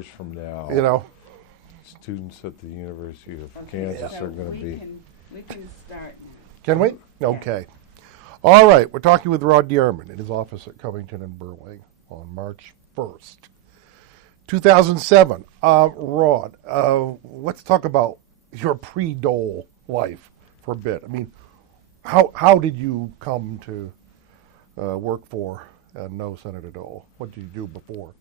years from now, You know, students at the University of Okay, Kansas so are going to be. We can start now. can we? Okay. All right. We're talking with Rod DeArment in his office at Covington and Burling on March 1st, 2007. Rod, let's talk about your pre-Dole life for a bit. I mean, how did you come to work for and know Senator Dole? What did you do before?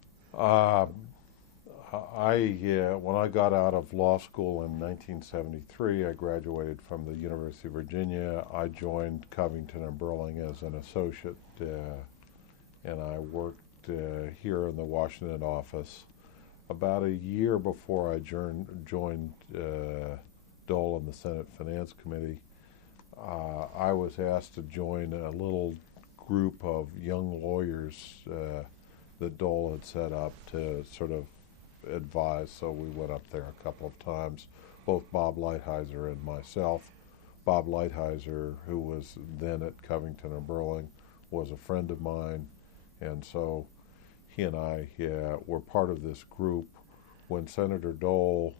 When I got out of law school in 1973, I graduated from the University of Virginia. I joined Covington and Burling as an associate, and I worked here in the Washington office. About a year before I joined Dole in the Senate Finance Committee, I was asked to join a little group of young lawyers that Dole had set up to sort of advise, so we went up there a couple of times, both Bob Lighthizer and myself. Bob Lighthizer, who was then at Covington and Burling, was a friend of mine, and so he and I were part of this group. When Senator Dole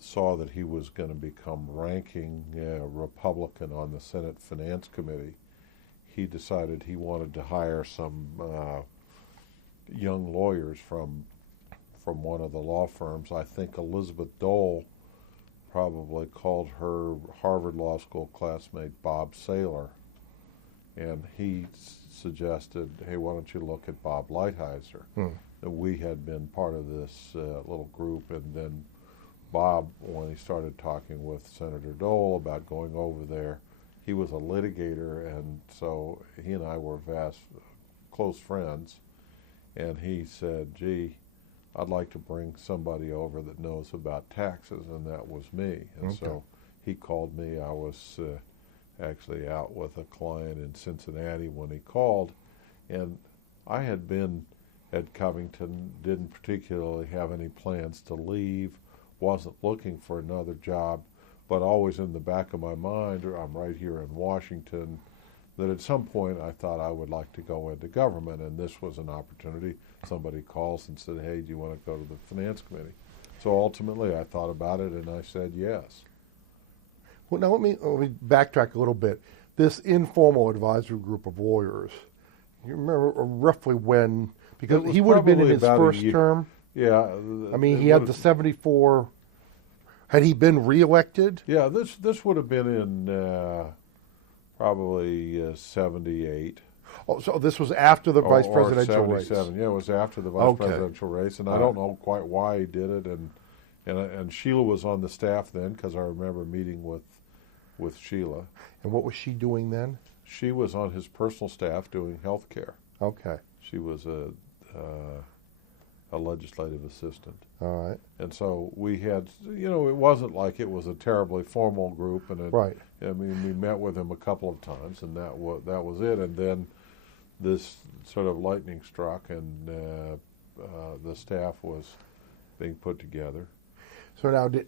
saw that he was going to become ranking Republican on the Senate Finance Committee, he decided he wanted to hire some young lawyers from one of the law firms. I think Elizabeth Dole probably called her Harvard Law School classmate Bob Saylor, and he suggested, hey, why don't you look at Bob Lighthizer? And we had been part of this little group, and then Bob, when he started talking with Senator Dole about going over there, he was a litigator, and so he and I were close friends, and he said, gee, I'd like to bring somebody over that knows about taxes, and that was me. And so he called me. I was actually out with a client in Cincinnati when he called, and I had been at Covington, didn't particularly have any plans to leave, wasn't looking for another job, but always in the back of my mind, I'm right here in Washington, that at some point I thought I would like to go into government, and this was an opportunity. Somebody calls and said, hey, do you want to go to the Finance Committee? So ultimately I thought about it, and I said yes. Well, now let me backtrack a little bit. This informal advisory group of lawyers, you remember roughly when, because he would have been in his first term? Yeah. I mean, he had the 74. Had he been reelected? Yeah, this would have been in probably 78. Oh, so this was after the vice presidential race. Yeah, it was after the vice presidential race, and I don't know quite why he did it. And Sheila was on the staff then, because I remember meeting with Sheila. And what was she doing then? She was on his personal staff doing health care. Okay. She was a legislative assistant. All right. And so we had, it wasn't like it was a terribly formal group. And right. I mean, we met with him a couple of times, and that was it. And then this sort of lightning struck, and the staff was being put together. So now, did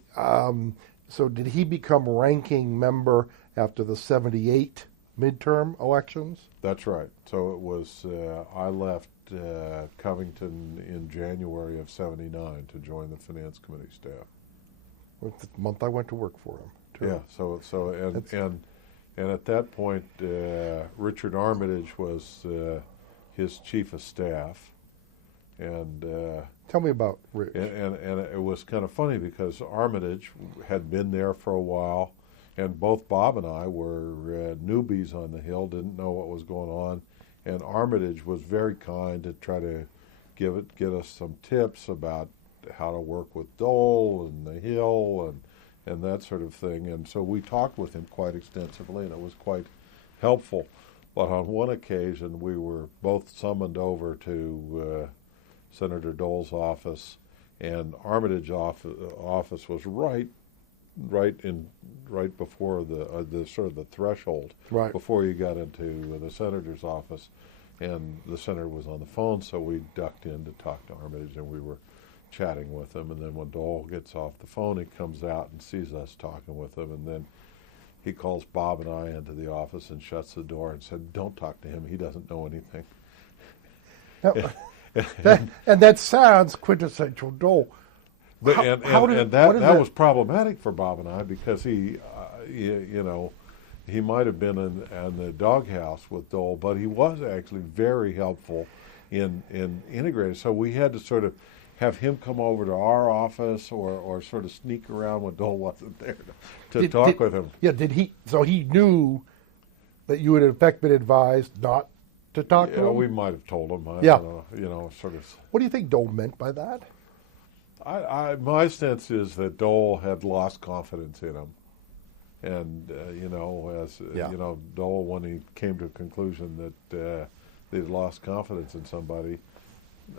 he become ranking member after the 78 midterm elections? That's right. So it was, I left Covington in January of 79 to join the Finance Committee staff. Well, the month I went to work for him, too. Yeah, and at that point, Richard Armitage was his chief of staff. And tell me about Rich. And it was kind of funny because Armitage had been there for a while, and both Bob and I were newbies on the Hill, didn't know what was going on, and Armitage was very kind to try to get us some tips about how to work with Dole and the Hill and that sort of thing. And so we talked with him quite extensively, and it was quite helpful. But on one occasion, we were both summoned over to Senator Dole's office, and Armitage's office was right before the sort of the threshold, right before you got into the senator's office, and the senator was on the phone, so we ducked in to talk to Armitage, and we were chatting with him. And then when Dole gets off the phone, he comes out and sees us talking with him, and then he calls Bob and I into the office and shuts the door and said, "Don't talk to him. He doesn't know anything." Now, And that sounds quintessential Dole. But, How and that was problematic for Bob and I because he might have been in the doghouse with Dole, but he was actually very helpful in integrating. So we had to sort of have him come over to our office or sort of sneak around when Dole wasn't there to talk with him. Yeah, did he? So he knew that you had in fact been advised not to talk to him? We might have told him. I don't know, sort of. What do you think Dole meant by that? My sense is that Dole had lost confidence in him. And, Dole, when he came to a conclusion that they'd lost confidence in somebody,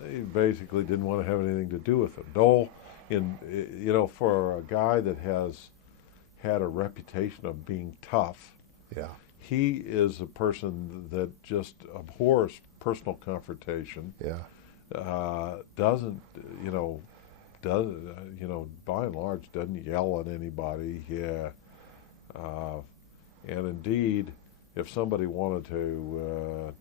he basically didn't want to have anything to do with him. Dole, for a guy that has had a reputation of being tough, he is a person that just abhors personal confrontation. Doesn't, by and large, doesn't yell at anybody. And indeed, if somebody wanted to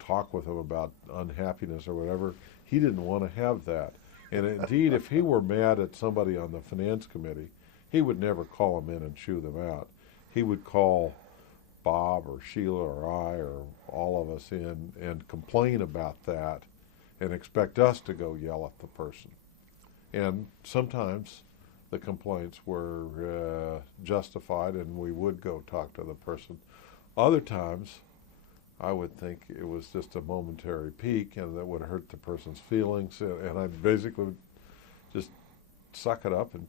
talk with him about unhappiness or whatever, he didn't want to have that. And indeed, if he were mad at somebody on the finance committee, he would never call them in and chew them out. He would call Bob or Sheila or I or all of us in and complain about that and expect us to go yell at the person. And sometimes the complaints were justified and we would go talk to the person. Other times, I would think it was just a momentary pique and that would hurt the person's feelings, and I basically would just suck it up and,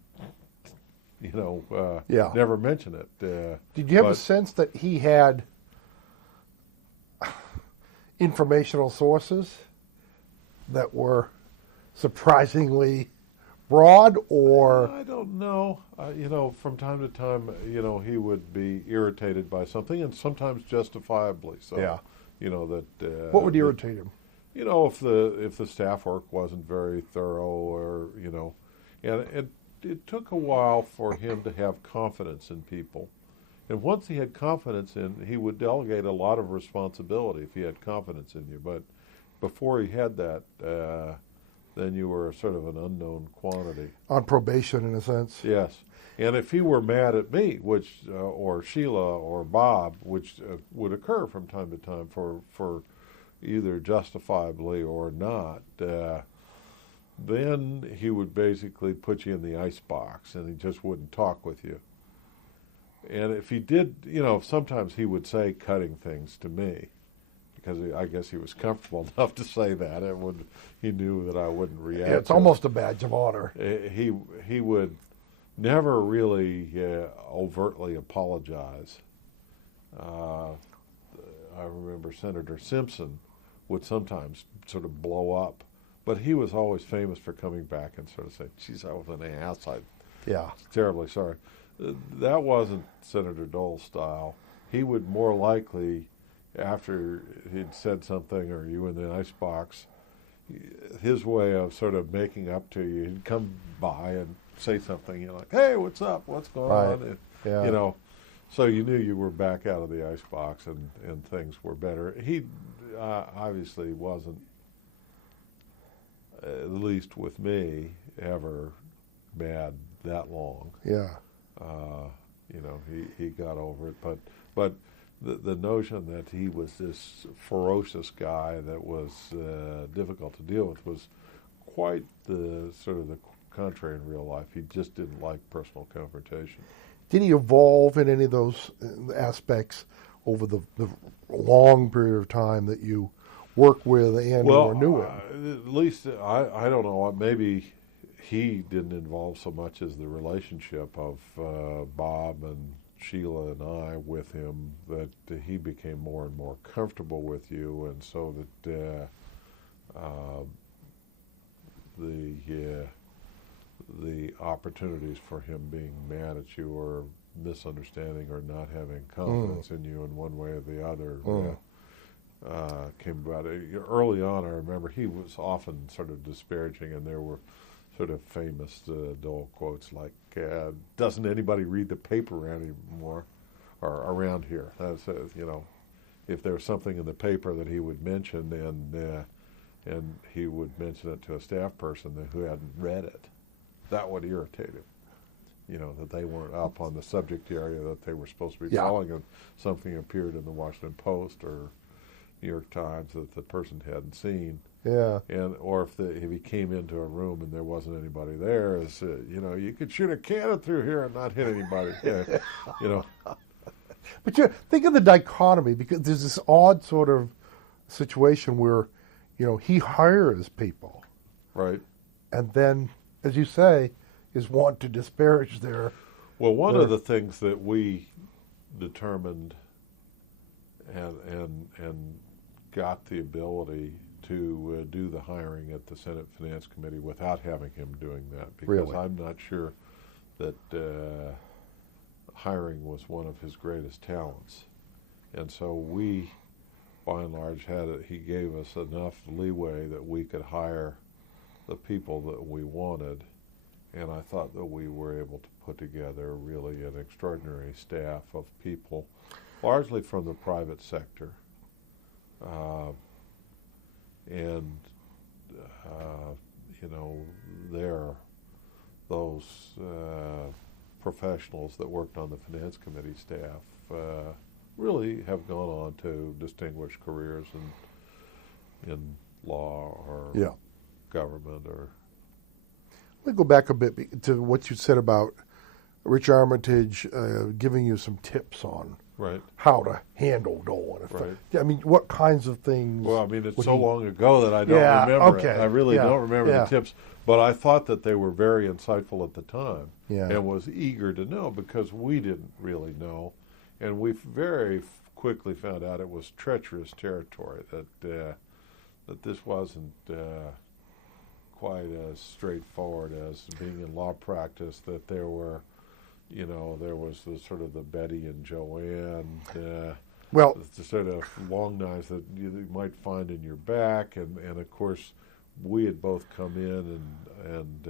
never mention it. Did you have a sense that he had informational sources that were surprisingly broad, or? I don't know. From time to time, he would be irritated by something, and sometimes justifiably so. That. What would irritate him? If the staff work wasn't very thorough, or and it took a while for him to have confidence in people, and once he had confidence he would delegate a lot of responsibility if he had confidence in you. But before he had that. Then you were sort of an unknown quantity. On probation, in a sense. Yes. And if he were mad at me, which or Sheila or Bob, which would occur from time to time for either justifiably or not, then he would basically put you in the icebox and he just wouldn't talk with you. And if he did, sometimes he would say cutting things to me. Because I guess he was comfortable enough to say that. He knew that I wouldn't react. It's almost a badge of honor. He would never really overtly apologize. I remember Senator Simpson would sometimes sort of blow up, but he was always famous for coming back and sort of saying, "Geez, I was an ass. I'm terribly sorry." That wasn't Senator Dole's style. He would more likely, after he'd said something or you were in the icebox, his way of sort of making up to you, he'd come by and say something, you're like, "Hey, what's up? What's going on?" And, so you knew you were back out of the icebox and things were better. He obviously wasn't, at least with me, ever mad that long. He got over it, but the notion that he was this ferocious guy that was difficult to deal with was quite the sort of the contrary in real life. He just didn't like personal confrontation. Did he evolve in any of those aspects over the long period of time that you worked with and or knew him? At least, I don't know, maybe he didn't involve so much as the relationship of Bob and Sheila and I with him, that he became more and more comfortable with you, and so that the opportunities for him being mad at you or misunderstanding or not having confidence in you in one way or the other came about. Early on, I remember he was often sort of disparaging, and there were sort of famous Dole quotes like, "Doesn't anybody read the paper anymore, or around here?" That's if there was something in the paper that he would mention, and he would mention it to a staff person who hadn't read it. That would irritate him. You know, that they weren't up on the subject area that they were supposed to be following, and something appeared in the Washington Post or New York Times that the person hadn't seen. Yeah. Or if he came into a room and there wasn't anybody there, you know, you could shoot a cannon through here and not hit anybody. Yeah, you know. But think of the dichotomy, because there's this odd sort of situation where, you know, he hires people. Right. And then, as you say, is want to disparage their... Well, one of the things that we determined and got the ability to do the hiring at the Senate Finance Committee without having him doing that, because Really? I'm not sure that hiring was one of his greatest talents. And so we, by and large, he gave us enough leeway that we could hire the people that we wanted, and I thought that we were able to put together really an extraordinary staff of people, largely from the private sector. You know, those professionals that worked on the Finance Committee staff really have gone on to distinguished careers in law or government. Or Let me go back a bit to what you said about Rich Armitage giving you some tips on how to handle Dole. I mean, what kinds of things? Well, I mean, it's so long ago that I don't remember it. I really don't remember the tips. But I thought that they were very insightful at the time and was eager to know, because we didn't really know. And we very quickly found out it was treacherous territory, that this wasn't quite as straightforward as being in law practice, that there were, you know, there was the sort of the Betty and Joanne, the sort of long knives that you might find in your back, and of course we had both come in and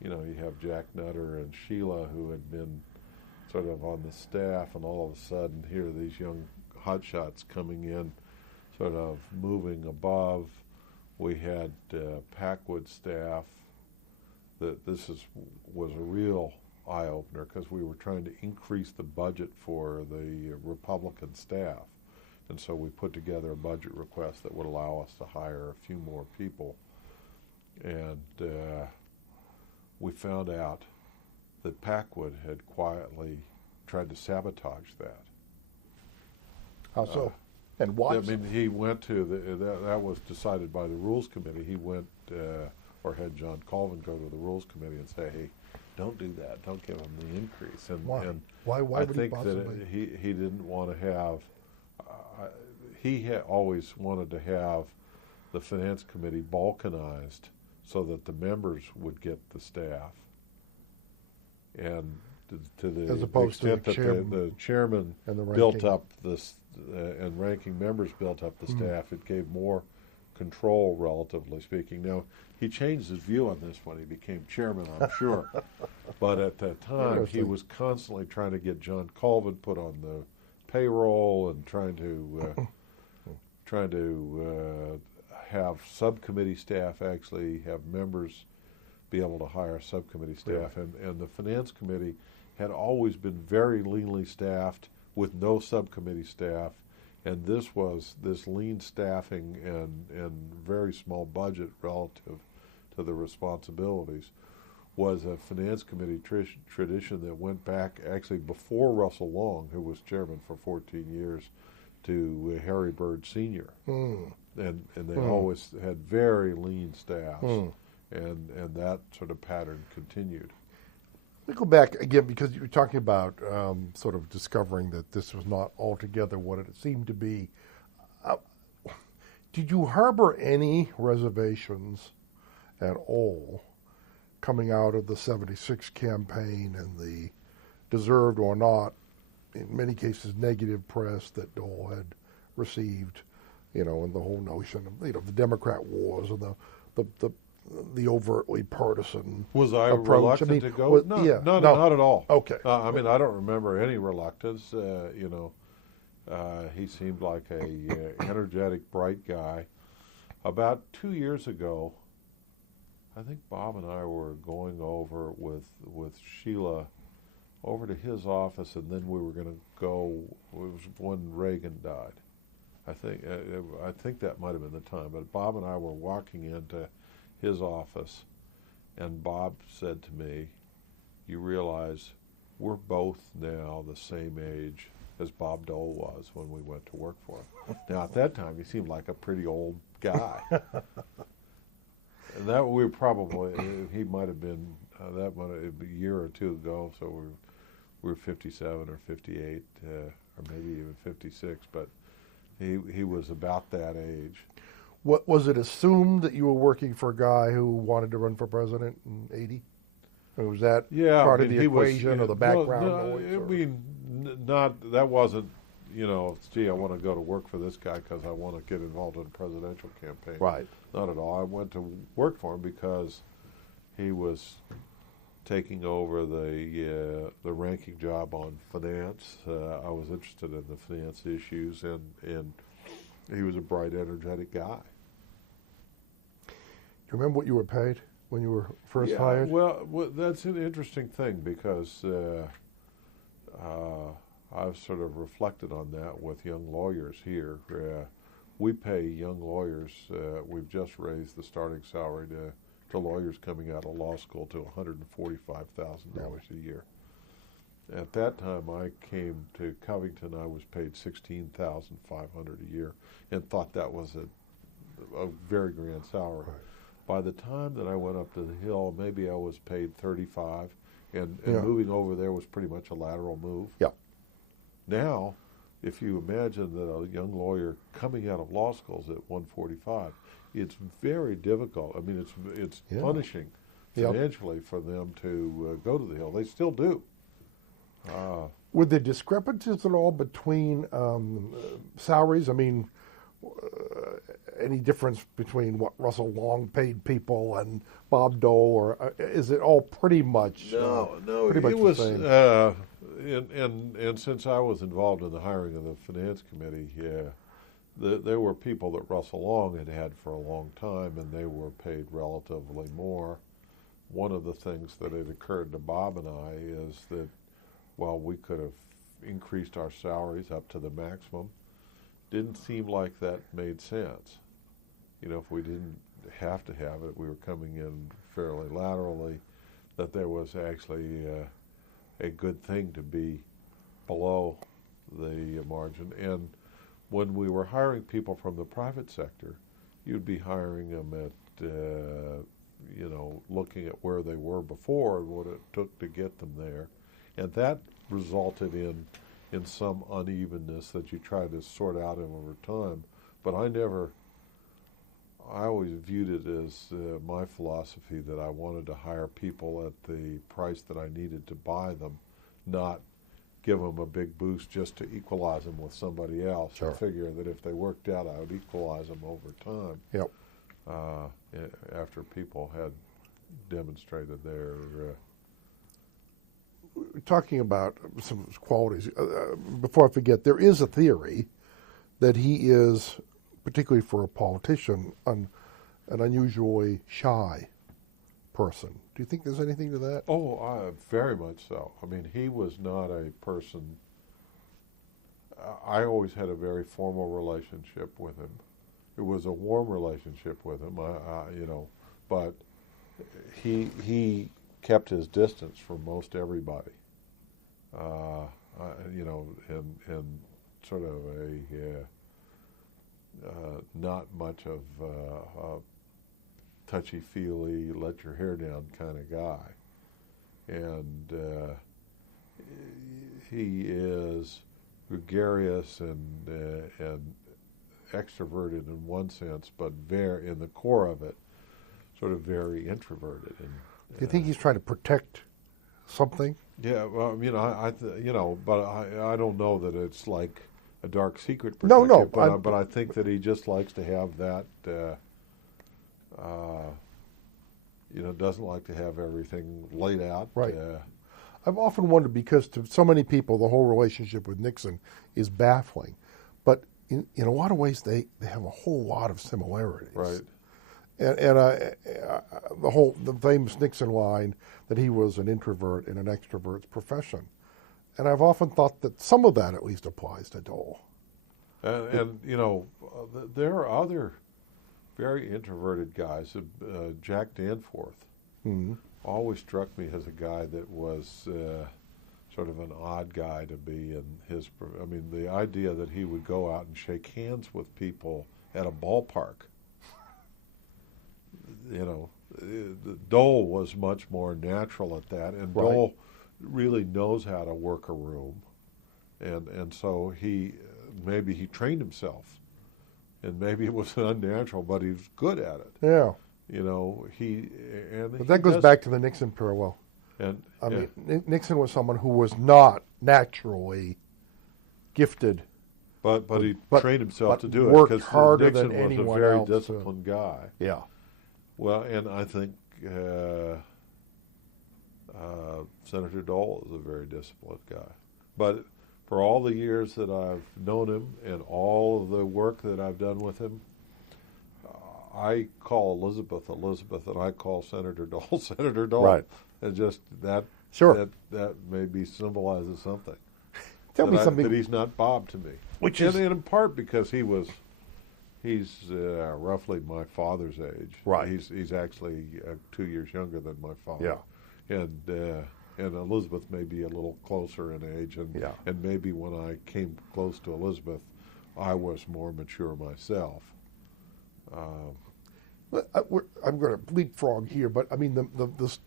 you know, you have Jack Nutter and Sheila who had been sort of on the staff, and all of a sudden here are these young hotshots coming in, sort of moving above. We had Packwood staff. Was a real eye-opener, because we were trying to increase the budget for the Republican staff. And so we put together a budget request that would allow us to hire a few more people. And we found out that Packwood had quietly tried to sabotage that. How so? And why? I mean, he went to that was decided by the Rules Committee. He went or had John Colvin go to the Rules Committee and say, "Hey, don't do that. Don't give him the increase." And why? And why I would think he possibly? that he didn't want to have. He had always wanted to have the Finance Committee balkanized so that the members would get the staff, and to the As opposed to extent that the chairman and the built ranking. up this and ranking members built up the staff, it gave more control, relatively speaking. Now, he changed his view on this when he became chairman, I'm sure. But at that time, he was constantly trying to get John Colvin put on the payroll and trying to have subcommittee staff actually have members be able to hire subcommittee staff. And the Finance Committee had always been very leanly staffed with no subcommittee staff. And this lean staffing and very small budget relative to the responsibilities was a Finance Committee tradition that went back actually before Russell Long, who was chairman for 14 years, to Harry Byrd Sr. And they always had very lean staffs, and that sort of pattern continued. Let me go back again, because you were talking about sort of discovering that this was not altogether what it seemed to be. Did you harbor any reservations at all coming out of the '76 campaign and the deserved or not, in many cases, negative press that Dole had received, you know, and the whole notion of, you know, the Democrat wars and the overtly partisan Was I approach? reluctant to go? No, not at all. Okay. I mean, I don't remember any reluctance. He seemed like a energetic, bright guy. About 2 years ago, I think Bob and I were going over with Sheila over to his office, and then we were going to go. It was when Reagan died. I think that might have been the time. But Bob and I were walking into his office, and Bob said to me, "You realize we're both now the same age as Bob Dole was when we went to work for him." Now, at that time, he seemed like a pretty old guy. And that he might have been, that might have been a year or two ago, so we were 57 or 58, or maybe even 56, but he was about that age. What was it assumed that you were working for a guy who wanted to run for president in '80? Or was that part of the equation or the background noise? That wasn't, gee, I want to go to work for this guy because I want to get involved in a presidential campaign. Right. Not at all. I went to work for him because he was taking over the ranking job on finance. I was interested in the finance issues, and he was a bright, energetic guy. Do you remember what you were paid when you were first hired? Well, that's an interesting thing because I've sort of reflected on that with young lawyers here. We pay young lawyers, we've just raised the starting salary to lawyers coming out of law school to $145,000 a year. At that time, I came to Covington, I was paid $16,500 a year and thought that was a very grand salary. Right. By the time that I went up to the Hill, maybe I was paid $35, and moving over there was pretty much a lateral move. Yeah. Now, if you imagine that a young lawyer coming out of law school is at $145, it's very difficult. I mean, it's punishing financially for them to go to the Hill. They still do. Were there discrepancies at all between salaries? I mean, any difference between what Russell Long paid people and Bob Dole, or is it all pretty much pretty much it was the same? and since I was involved in the hiring of the finance committee, there were people that Russell Long had for a long time, and they were paid relatively more. One of the things that had occurred to Bob and I is that while we could have increased our salaries up to the maximum, didn't seem like that made sense. If we didn't have to have it, we were coming in fairly laterally, that there was actually a good thing to be below the margin. And when we were hiring people from the private sector, you'd be hiring them at, looking at where they were before and what it took to get them there. And that resulted in some unevenness that you try to sort out over time. But I always viewed it as my philosophy that I wanted to hire people at the price that I needed to buy them, not give them a big boost just to equalize them with somebody else. Sure. I figure that if they worked out, I would equalize them over time. Yep. After people had demonstrated their... Talking about some qualities, before I forget, there is a theory that he is, particularly for a politician, an unusually shy person. Do you think there's anything to that? Oh, very much so. I mean, he was not a person... I always had a very formal relationship with him. It was a warm relationship with him, but he kept his distance from most everybody. And sort of not much of a touchy-feely, let your hair down kind of guy. And he is gregarious and extroverted in one sense, but very, in the core of it, sort of very introverted. And, do you think he's trying to protect something? Yeah, well, but I don't know that it's like a dark secret. No, but I think that he just likes to have that. Doesn't like to have everything laid out. Right. I've often wondered, because to so many people the whole relationship with Nixon is baffling, but in a lot of ways, they have a whole lot of similarities. Right. And the famous Nixon line that he was an introvert in an extrovert's profession. And I've often thought that some of that at least applies to Dole. And there are other very introverted guys. Jack Danforth always struck me as a guy that was sort of an odd guy to be in his. I mean, the idea that he would go out and shake hands with people at a ballpark. Dole was much more natural at that, and Right. Dole really knows how to work a room, and so maybe he trained himself, and maybe it was unnatural, but he was good at it. Yeah. But But that goes back to the Nixon parallel. And I mean, Nixon was someone who was not naturally gifted. But he trained himself but to do it worked because harder Nixon than was a anyone very else, disciplined guy. Yeah. Well, and I think Senator Dole is a very disciplined guy. But for all the years that I've known him and all of the work that I've done with him, I call Elizabeth, and I call Senator Dole, Senator Dole. Right. And just that, Sure. that maybe symbolizes something. Tell me something. That he's not Bob to me. Which and is- in part because he's roughly my father's age. Right. He's actually 2 years younger than my father. Yeah. And Elizabeth may be a little closer in age, Yeah. and maybe when I came close to Elizabeth, I was more mature myself. I'm going to leapfrog here, but I mean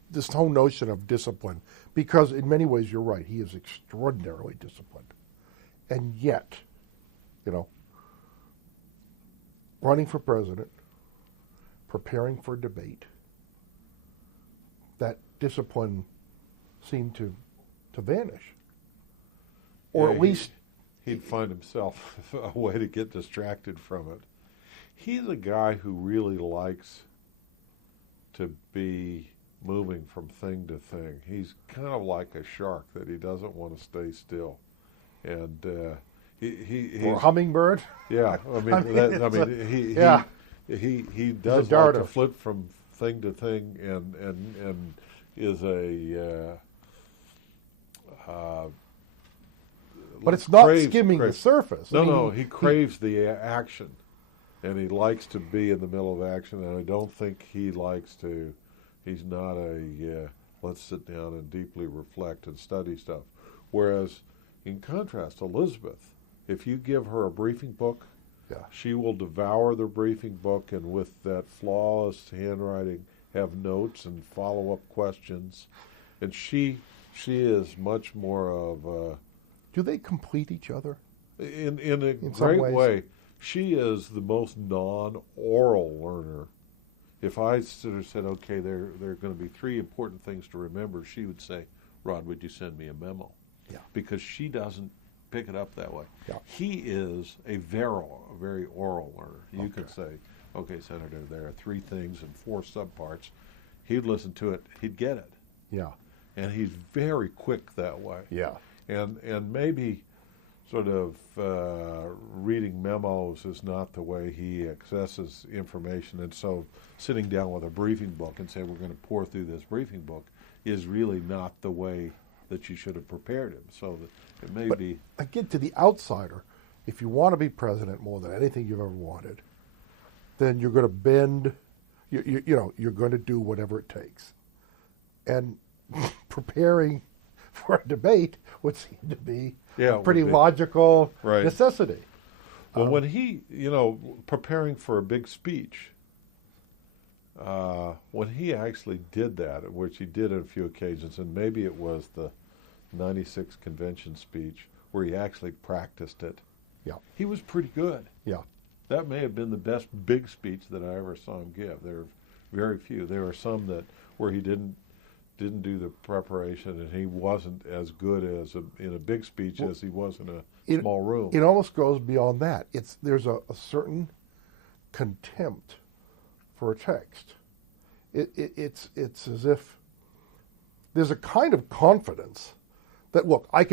this whole notion of discipline, because in many ways you're right, he is extraordinarily disciplined, and yet, running for president, preparing for debate, that discipline seemed to vanish, or Yeah, at least he'd find himself a way to get distracted from it. He's a guy who really likes to be moving from thing to thing. He's kind of like a shark that he doesn't want to stay still, and he's or hummingbird. Yeah, he does like darter. to flip from thing to thing, and is a. But it's not craves- skimming the craves- surface. I mean, No, he craves the action, and he likes to be in the middle of action. And I don't think he likes to. He's not let's sit down and deeply reflect and study stuff. Whereas, in contrast, Elizabeth, if you give her a briefing book, Yeah. she will devour the briefing book, and with that flawless handwriting, have notes and follow-up questions. And she is much more of a. Do they complete each other? In a some great ways. way. She is the most non-oral learner. If I sort of said, okay, there are going to be 3 important things to remember, she would say, Rod, would you send me a memo? Yeah. Because she doesn't pick it up that way. Yeah. He is a very oral learner. You could say, okay, Senator, there are 3 things and 4 subparts. He'd listen to it. He'd get it. Yeah. And he's very quick that way. Yeah. And maybe sort of reading memos is not the way he accesses information. And so sitting down with a briefing book and saying we're going to pour through this briefing book is really not the way that you should have prepared him. So that it may be. Again, to the outsider, if you want to be president more than anything you've ever wanted, then you're going to bend, you're going to do whatever it takes. And preparing for a debate would seem to be Yeah, a it pretty would be. logical Right. necessity. Well, when he, preparing for a big speech, when he actually did that, which he did on a few occasions, and maybe it was the 96 convention speech where he actually practiced it, Yeah. he was pretty good. Yeah. That may have been the best big speech that I ever saw him give. There are very few. There are some where he didn't do the preparation, and he wasn't as good in a big speech as he was in a small room. It almost goes beyond that. There's a certain contempt for a text. It's as if there's a kind of confidence that I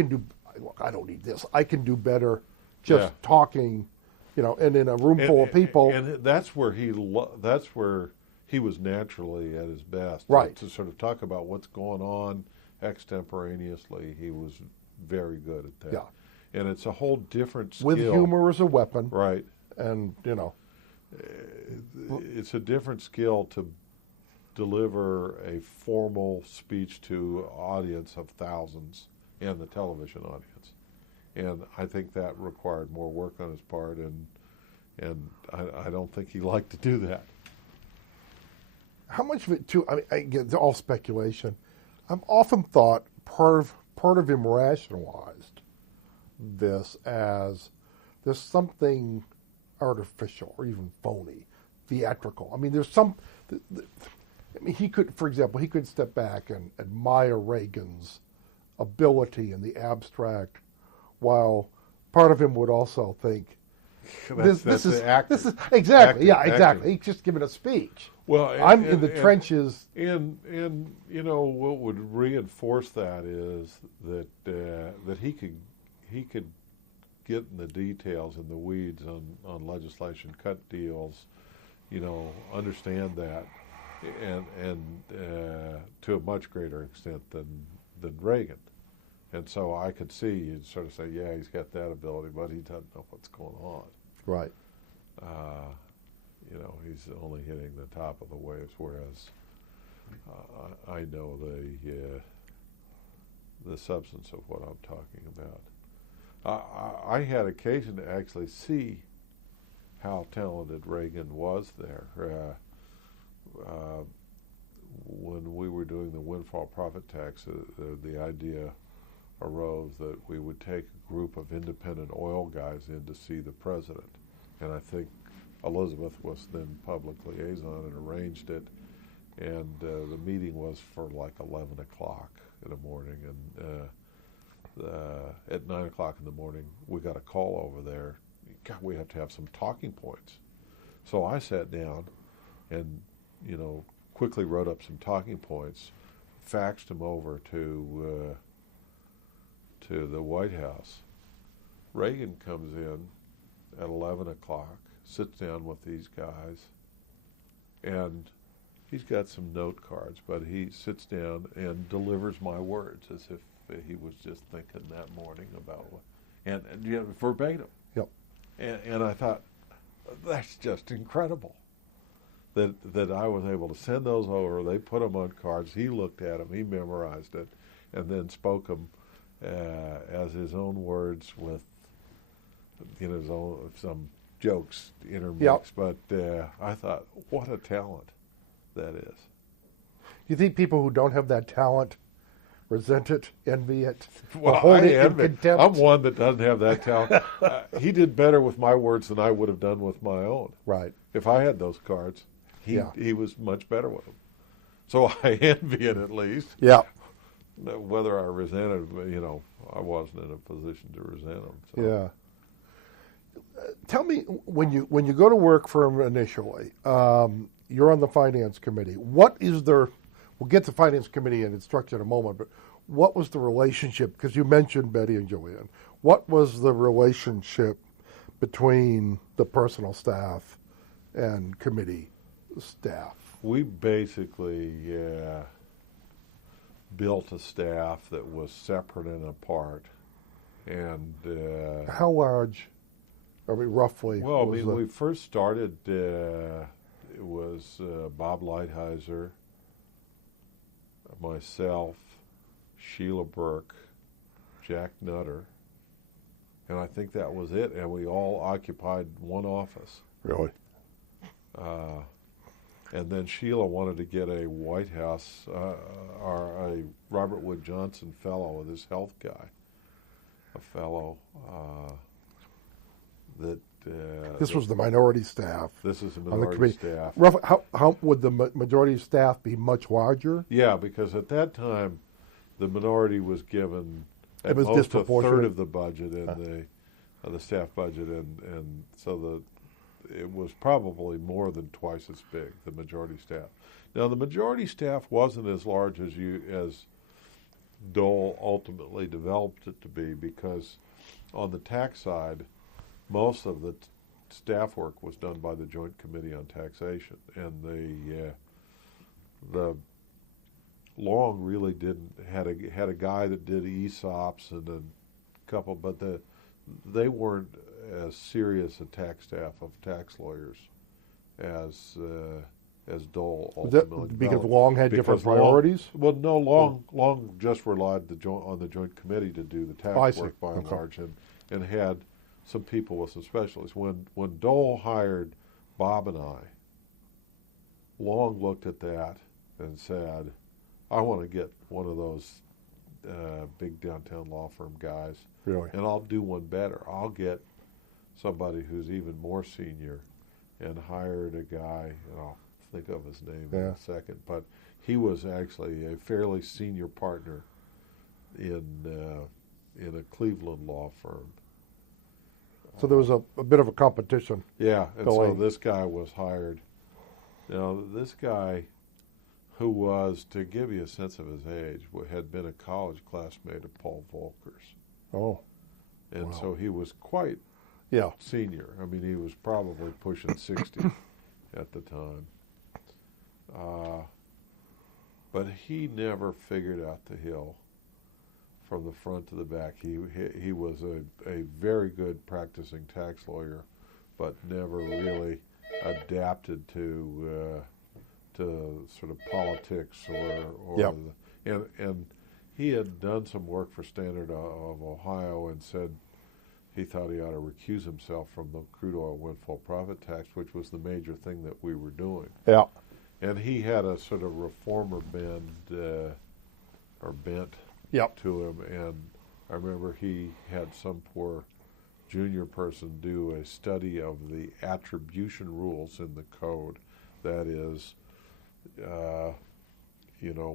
don't need this. I can do better just Yeah. talking and in a room full of people. And that's where he was naturally at his best. Right. To sort of talk about what's going on extemporaneously, he was very good at that. Yeah. And it's a whole different skill. With humor as a weapon. Right. And, it's a different skill to deliver a formal speech to an audience of thousands and the television audience. And I think that required more work on his part, and I don't think he liked to do that. How much of it, too, it's all speculation. I've often thought part of him rationalized this as there's something artificial or even phony, theatrical. I mean, there's he could, for example, he could step back and admire Reagan's ability in the abstract, while part of him would also think, this is exactly, exactly. He's just giving a speech. Well, I'm in the trenches. And what would reinforce that is that he could get in the details and the weeds on legislation, cut deals, understand that, and to a much greater extent than Reagan. And so I could see you'd sort of say, yeah, he's got that ability, but he doesn't know what's going on. Right. He's only hitting the top of the waves, whereas I know the substance of what I'm talking about. I had occasion to actually see how talented Reagan was there. When we were doing the windfall profit tax, the idea arose that we would take a group of independent oil guys in to see the president. And I think Elizabeth was then public liaison and arranged it. And the meeting was for like 11 o'clock in the morning. And at 9 o'clock in the morning, we got a call over there. God, we have to have some talking points. So I sat down and, quickly wrote up some talking points, faxed them over to the White House. Reagan comes in at 11 o'clock, sits down with these guys, and he's got some note cards, but he sits down and delivers my words as if he was just thinking that morning about what, and verbatim. Yep. And I thought, that's just incredible. That I was able to send those over. They put them on cards. He looked at them. He memorized it, and then spoke them as his own words with, his own some jokes intermixed. Yep. But I thought, what a talent that is. You think people who don't have that talent resent it, envy it, well, hold it in envy. contempt? I'm one that doesn't have that talent. He did better with my words than I would have done with my own. Right. If I had those cards, he was much better with them. So I envy it at least. Yeah. Whether I resent it, I wasn't in a position to resent them. So. Yeah. Tell me, when you go to work for him initially, you're on the finance committee. What is their? We'll get to finance committee and its structure in a moment, but what was the relationship? Because you mentioned Betty and Joanne. What was the relationship between the personal staff and committee staff? We basically built a staff that was separate and apart. And how large are we roughly? Well, when we first started, it was Bob Lighthizer, myself, Sheila Burke, Jack Nutter, and I think that was it. And we all occupied one office. Really? And then Sheila wanted to get a White House or a Robert Wood Johnson fellow, this health guy, a fellow that. This was the minority staff. This is the on the minority staff. Roughly, how would the majority staff be much larger? Yeah, because at that time, the minority was given at was most a disproportionate. third of the budget in the staff budget, and so it was probably more than twice as big, the majority staff. Now, the majority staff wasn't as large as Dole ultimately developed it to be, because on the tax side, most of the staff work was done by the Joint Committee on Taxation, and the Long really had a guy that did ESOPs and a couple, but they weren't as serious a tax staff of tax lawyers as Dole ultimately. Was that because Long had different priorities? No, Long just relied on the Joint Committee to do the tax work by and large, and had some people with some specialties. When Dole hired Bob and I, Long looked at that and said, I want to get one of those big downtown law firm guys, really, and I'll do one better. I'll get somebody who's even more senior, and hired a guy, and I'll think of his name in a second, but he was actually a fairly senior partner in a Cleveland law firm. So there was a bit of a competition. Yeah, and going. so this guy was hired. Now, this guy, who was, to give you a sense of his age, had been a college classmate of Paul Volcker's. Oh. And wow. so he was quite senior. I mean, he was probably pushing 60 at the time. But he never figured out the hill from the front to the back. He was a very good practicing tax lawyer, but never really adapted to sort of politics and he had done some work for Standard of Ohio and said he thought he ought to recuse himself from the crude oil windfall profit tax, which was the major thing that we were doing. Yeah. And he had a sort of reformer bent to him, and I remember he had some poor junior person do a study of the attribution rules in the code. That is,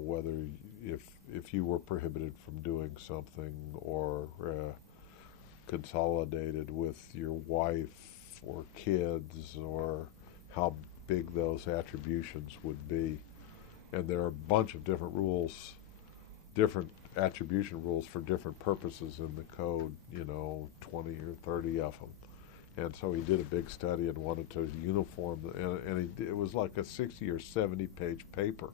whether if you were prohibited from doing something or consolidated with your wife or kids, or how big those attributions would be. And there are a bunch of different rules, different attribution rules for different purposes in the code, 20 or 30 of them. And so he did a big study and wanted to uniform, it was like a 60 or 70 page paper.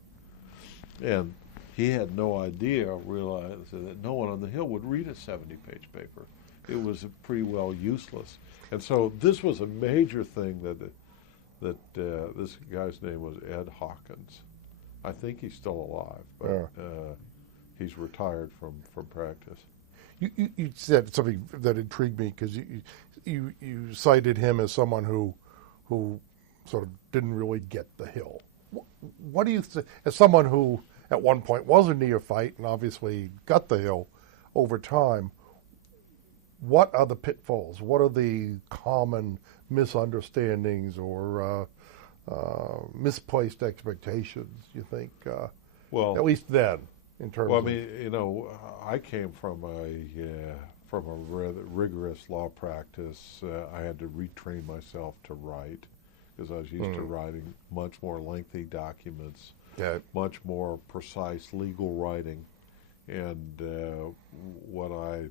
And he had no idea, realized that no one on the Hill would read a 70 page paper. It was pretty well useless. And so this was a major thing that this guy's name was Ed Hawkins. I think he's still alive, but he's retired from practice. You said something that intrigued me, because you cited him as someone who sort of didn't really get the Hill. What do you as someone who at one point was a neophyte and obviously got the Hill over time, what are the pitfalls? What are the common misunderstandings or misplaced expectations, you think? At least then, in terms of... Well, I mean, I came from a rather rigorous law practice. I had to retrain myself to write, because I was used to writing much more lengthy documents, much more precise legal writing. And what I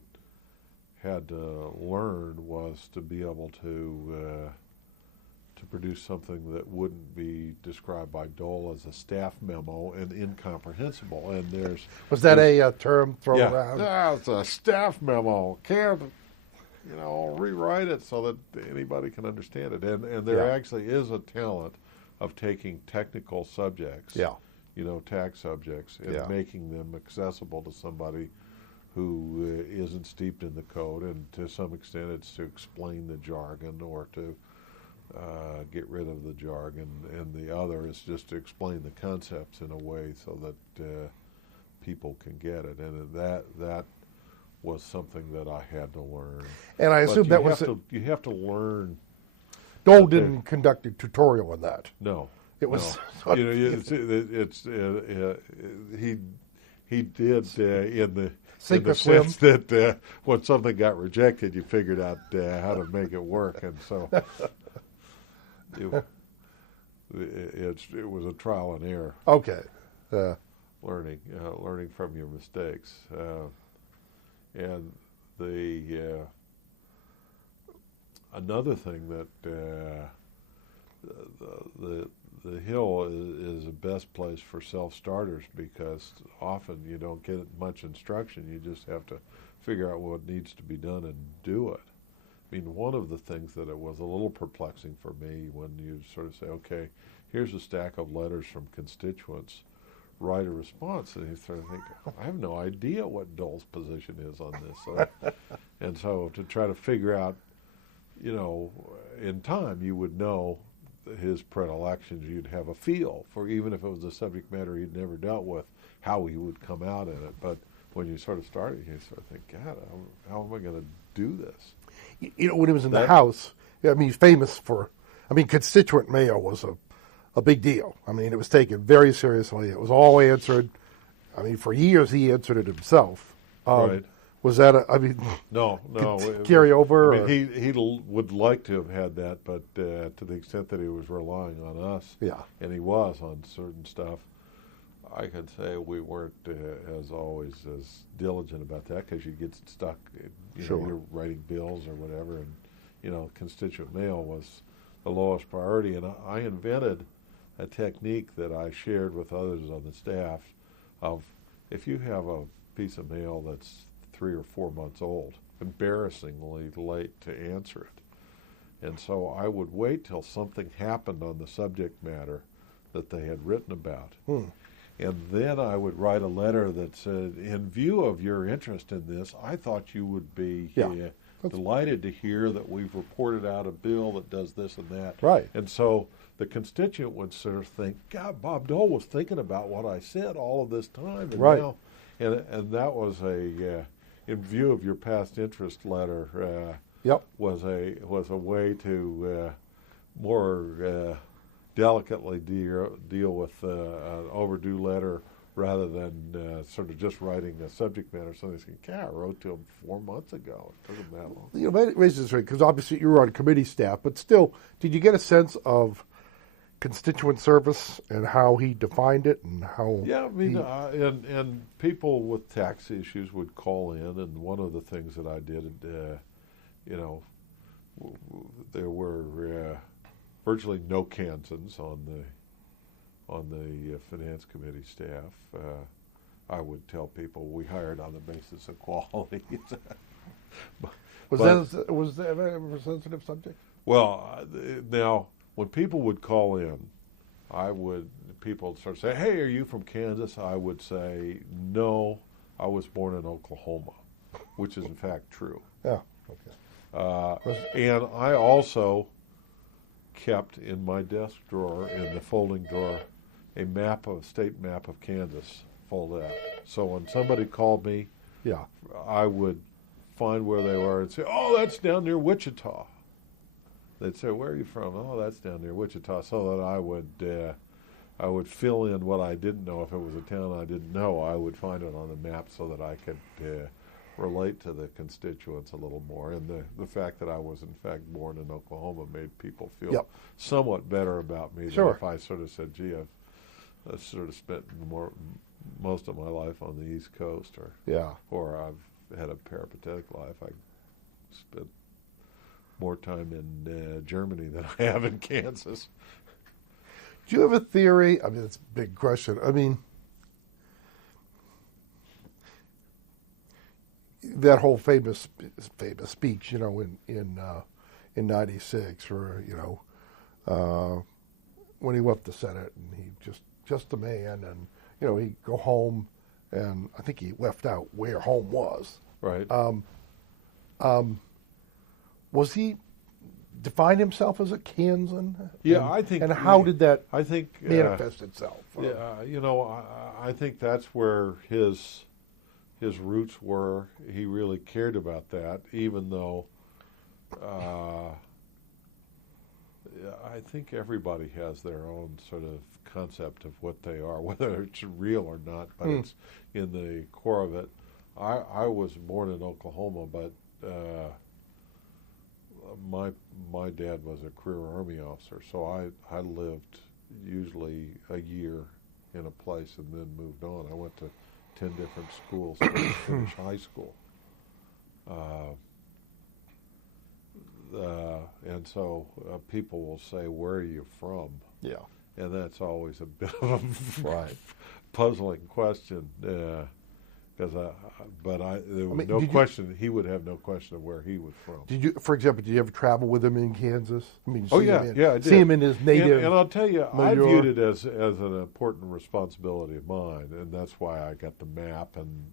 had to learn was to be able to produce something that wouldn't be described by Dole as a staff memo and incomprehensible. And was that a term thrown around? Yeah, it's a staff memo. Can't rewrite it so that anybody can understand it. And there actually is a talent of taking technical subjects, tax subjects, and making them accessible to somebody who isn't steeped in the code. And to some extent, it's to explain the jargon or to get rid of the jargon, and the other is just to explain the concepts in a way so that people can get it. And that was something that I had to learn. And I assume that was you have to learn. Dole didn't conduct a tutorial on that. No, it was. No. He did in the sense that when something got rejected, you figured out how to make it work, and so. It was a trial and error. Okay. Learning from your mistakes, and another thing that the Hill is the best place for self-starters, because often you don't get much instruction. You just have to figure out what needs to be done and do it. I mean, one of the things that it was a little perplexing for me when you sort of say, okay, here's a stack of letters from constituents, write a response, and you sort of think, I have no idea what Dole's position is on this. So, and so to try to figure out, you know, in time you would know his predilections. You'd have a feel for, even if it was a subject matter he'd never dealt with, how he would come out in it. But when you sort of started, you sort of think, God, how am I going to do this? You know, when he was in the House, I mean, he's famous for, I mean, constituent mail was a big deal. I mean, it was taken very seriously. It was all answered. I mean, for years he answered it himself. Right. Was that I mean, no. Carry over? I mean, he would like to have had that, but to the extent that he was relying on us, yeah, and he was on certain stuff, I can say we weren't, as always, as diligent about that, because you get stuck, sure, you're writing bills or whatever, and, you know, constituent mail was the lowest priority. And I invented a technique that I shared with others on the staff of, if you have a piece of mail that's 3 or 4 months old, embarrassingly late to answer it. And so I would wait till something happened on the subject matter that they had written about. And then I would write a letter that said, in view of your interest in this, I thought you would be delighted to hear that we've reported out a bill that does this and that. Right. And so the constituent would sort of think, God, Bob Dole was thinking about what I said all of this time. And right. Now, and that was a, in view of your past interest letter, was a way to more delicately deal with an overdue letter, rather than sort of just writing a subject matter. Somebody's saying, "Yeah, I wrote to him 4 months ago. It took him that long." You know, that raises this right, because obviously you were on committee staff, but still, did you get a sense of constituent service and how he defined it and how? Yeah, I mean, and people with tax issues would call in, and one of the things that I did, you know, there were virtually no Kansans on the finance committee staff. I would tell people we hired on the basis of quality. Was that a sensitive subject? Well, now when people would call in, people would sort of say, "Hey, are you from Kansas?" I would say, "No, I was born in Oklahoma," which is in fact true. Yeah. Okay. And I also kept in my desk drawer, in the folding drawer, a state map of Kansas folded out. So when somebody called me, I would find where they were and say, "Oh, that's down near Wichita." They'd say, "Where are you from?" "Oh, that's down near Wichita," so that I would fill in what I didn't know. If it was a town I didn't know, I would find it on the map so that I could relate to the constituents a little more. And the fact that I was in fact born in Oklahoma made people feel somewhat better about me than if I sort of said, "Gee, I've sort of spent most of my life on the East Coast," or I've had a peripatetic life. I spent more time in Germany than I have in Kansas. Do you have a theory? I mean, it's a big question. I mean, that whole famous speech, you know, in '96, or when he left the Senate, and he just a man, and he'd go home, and I think he left out where home was. Right. Was he define himself as a Kansan? Yeah, I think. And how did that? I think manifest itself. Yeah, I think that's where his roots were. He really cared about that, even though I think everybody has their own sort of concept of what they are, whether it's real or not, but it's in the core of it. I was born in Oklahoma, but my dad was a career Army officer, so I lived usually a year in a place and then moved on. I went to 10 different schools to finish high school. and so people will say, "Where are you from?" Yeah. And that's always a bit of a Right. puzzling question. Because there was no question. He would have no question of where he was from. Did you, for example, did you ever travel with him in Kansas? I mean, Oh see yeah, him in, yeah, I did. see him in his native. And I'll tell you, I milieu. viewed it as an important responsibility of mine, and that's why I got the map. And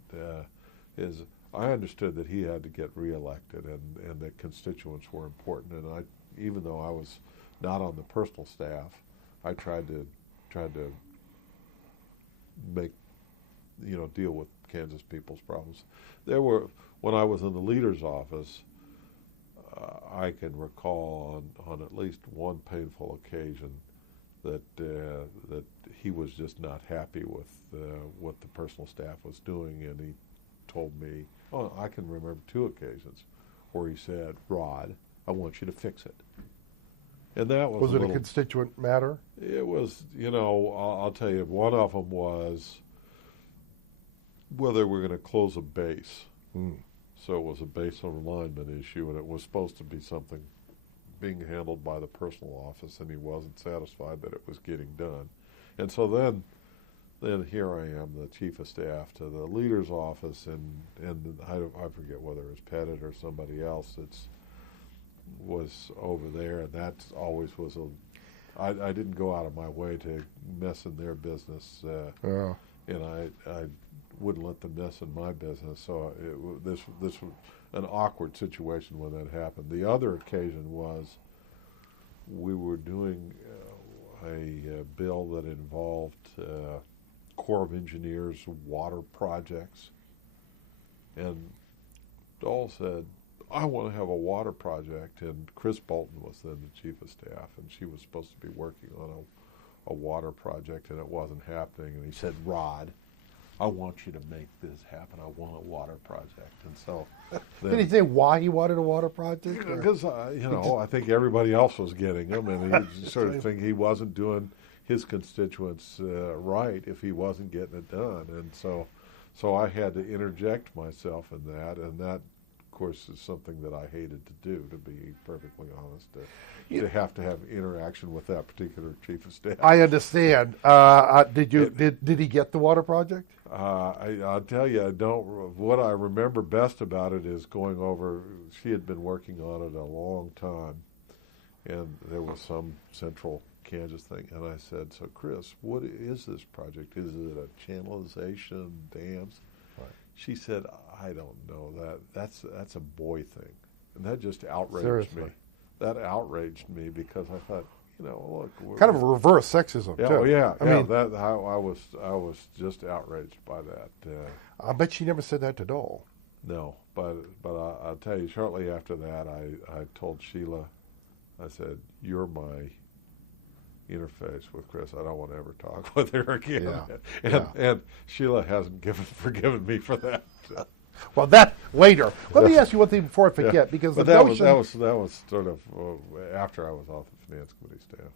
I understood that he had to get reelected, and that constituents were important. And even though I was not on the personal staff, I tried to make deal with Kansas people's problems. There were, when I was in the leader's office, I can recall on at least one painful occasion that he was just not happy with what the personal staff was doing, and he told me, I can remember 2 occasions where he said, "Rod, I want you to fix it." And that was it a constituent matter? It was, I'll tell you, one of them was whether we're going to close a base. So it was a base alignment issue, and it was supposed to be something being handled by the personal office, and he wasn't satisfied that it was getting done. And so then here I am, the chief of staff to the leader's office, and I forget whether it was Pettit or somebody else was over there, and that always was I didn't go out of my way to mess in their business, and I wouldn't let them mess in my business. So this was an awkward situation when that happened. The other occasion was we were doing a bill that involved Corps of Engineers water projects, and Dole said, "I want to have a water project," and Chris Bolton was then the chief of staff, and she was supposed to be working on a water project, and it wasn't happening, and he said, "Rod, I want you to make this happen. I want a water project." And so did he say why he wanted a water project? Because I think everybody else was getting them, and he sort of think he wasn't doing his constituents right if he wasn't getting it done, and so I had to interject myself in that, and that, of course, is something that I hated to do, to be perfectly honest, to have interaction with that particular chief of staff. I understand. Did he get the water project? I'll tell you, what I remember best about it is going over. She had been working on it a long time, and there was some central Kansas thing, and I said, "So Chris, what is this project? Is it a channelization, dams?" Right. She said, "I don't know that. That's a boy thing," and that just outraged Seriously. me. That outraged me because I thought, look, kind of a reverse sexism. Yeah, too. oh, yeah, I mean, that I was just outraged by that. I bet she never said that to Dole. No, but I'll tell you, shortly after that, I told Sheila, I said, "You're my interface with Chris. I don't want to ever talk with her again." Yeah. And Sheila hasn't forgiven me for that. Well, that later. Let me ask you one thing before I forget, because but the that notion, was sort of after I was off the finance committee staff.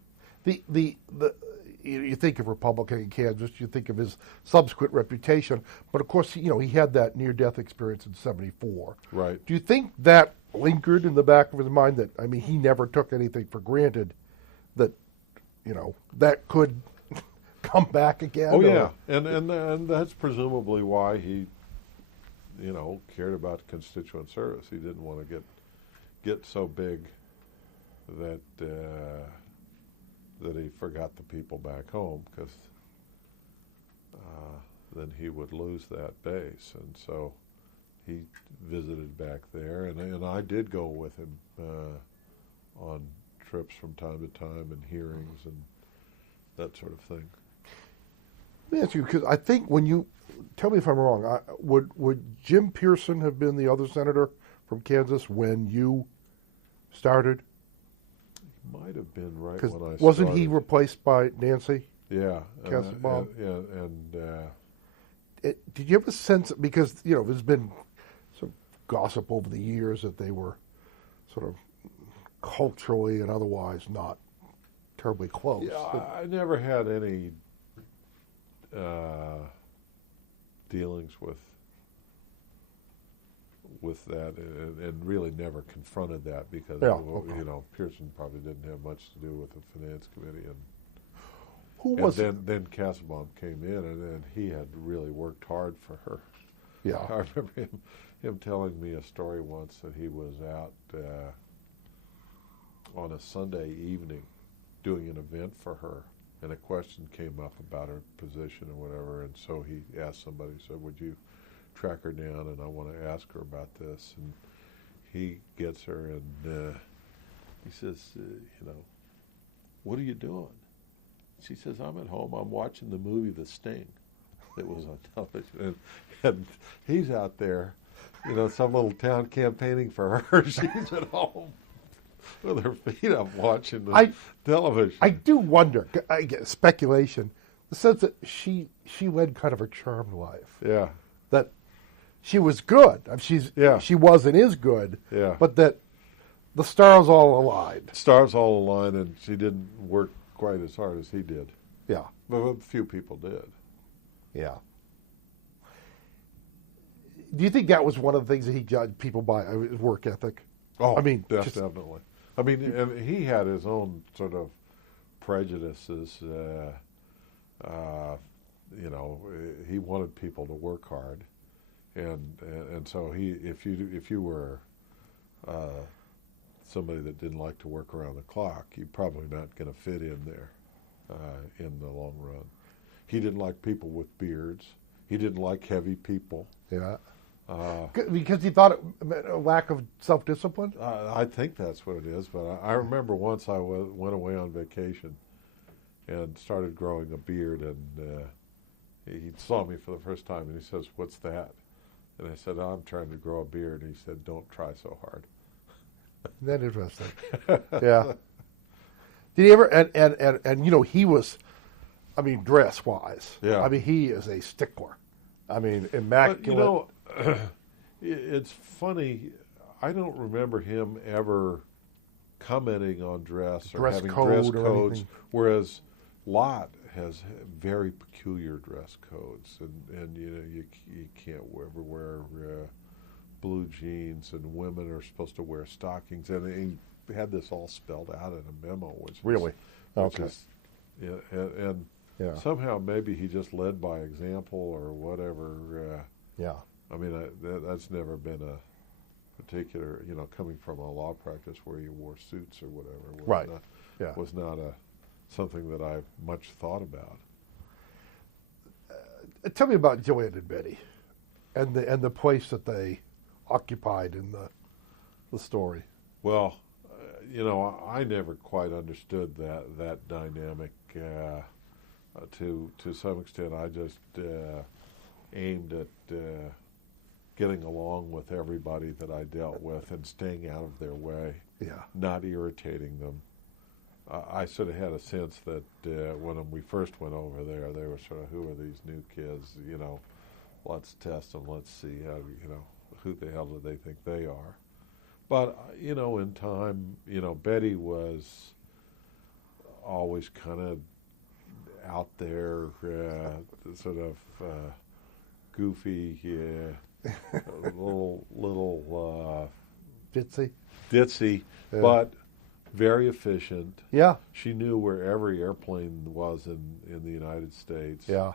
You think of Republican in Kansas, you think of his subsequent reputation, but of course, he had that near-death experience in '74. Right. Do you think that lingered in the back of his mind? That he never took anything for granted, that that could come back again? Oh yeah, and that's presumably why he cared about constituent service. He didn't want to get so big that he forgot the people back home, because then he would lose that base. And so he visited back there, and I did go with him on trips from time to time and hearings and that sort of thing. Let me ask you, because I think when you tell me if I'm wrong, would Jim Pearson have been the other senator from Kansas when you started? He might have been right when I started. Wasn't he replaced by Nancy? Yeah, Bob? Did you have a sense, because there's been some gossip over the years that they were sort of culturally and otherwise not terribly close. Yeah, I never had any dealings with with that, and really never confronted that because Yeah, okay. Pearson probably didn't have much to do with the finance committee, and Who was then Kasselbaum came in, and he had really worked hard for her. Yeah. I remember him telling me a story once that he was out on a Sunday evening doing an event for her, and a question came up about her position or whatever, and so he asked somebody, said, would you track her down, and I want to ask her about this. And he gets her, and he says, what are you doing? She says, I'm at home. I'm watching the movie The Sting that was on television. And he's out there, some little town campaigning for her. She's at home with her feet up watching the television. I do wonder, I get speculation, the sense that she led kind of a charmed life. Yeah. That she was good. She was and is good. Yeah. But that the stars all aligned. Stars all aligned, and she didn't work quite as hard as he did. Yeah. But a few people did. Yeah. Do you think that was one of the things that he judged people by, his work ethic? Oh, I mean, definitely. I mean, and he had his own sort of prejudices. He wanted people to work hard, and so if you were somebody that didn't like to work around the clock, you're probably not going to fit in there in the long run. He didn't like people with beards. He didn't like heavy people. Yeah. Because he thought it meant a lack of self-discipline? I think that's what it is, but I remember once I went away on vacation and started growing a beard, and he saw me for the first time, and he says, "What's that?" And I said, "I'm trying to grow a beard." And he said, "Don't try so hard." Isn't that interesting? Yeah. Did he ever, and he was, dress-wise. Yeah. He is a stickler. Immaculate. But, it's funny. I don't remember him ever commenting on dress or having dress codes, whereas Lott has very peculiar dress codes, and you can't ever wear blue jeans, and women are supposed to wear stockings, and he had this all spelled out in a memo, which is somehow maybe he just led by example or whatever. That's never been a particular, coming from a law practice where you wore suits or whatever. Was not something that I much thought about. Tell me about Joanne and Betty, and the place that they occupied in the story. Well, I never quite understood that dynamic. To some extent, I just aimed at getting along with everybody that I dealt with and staying out of their way, not irritating them. I sort of had a sense that when we first went over there, they were sort of, who are these new kids? Let's test them. Let's see how, who the hell do they think they are? But, in time, Betty was always kind of out there, sort of goofy, little ditzy, but very efficient. Yeah. She knew where every airplane was in the United States. Yeah.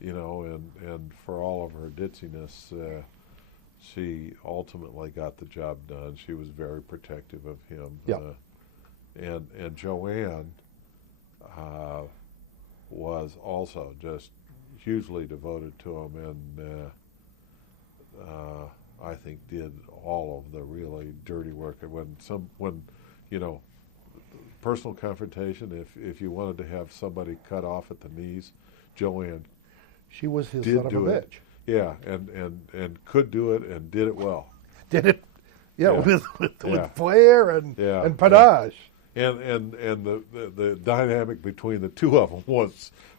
And for all of her ditziness, she ultimately got the job done. She was very protective of him. Yeah. And Joanne was also just hugely devoted to him, and I think did all of the really dirty work. And when personal confrontation, if you wanted to have somebody cut off at the knees, Joanne, she was his did son of a bitch. Yeah, and could do it and did it well. Did it? Yeah, with flair and panache. And the dynamic between the two of them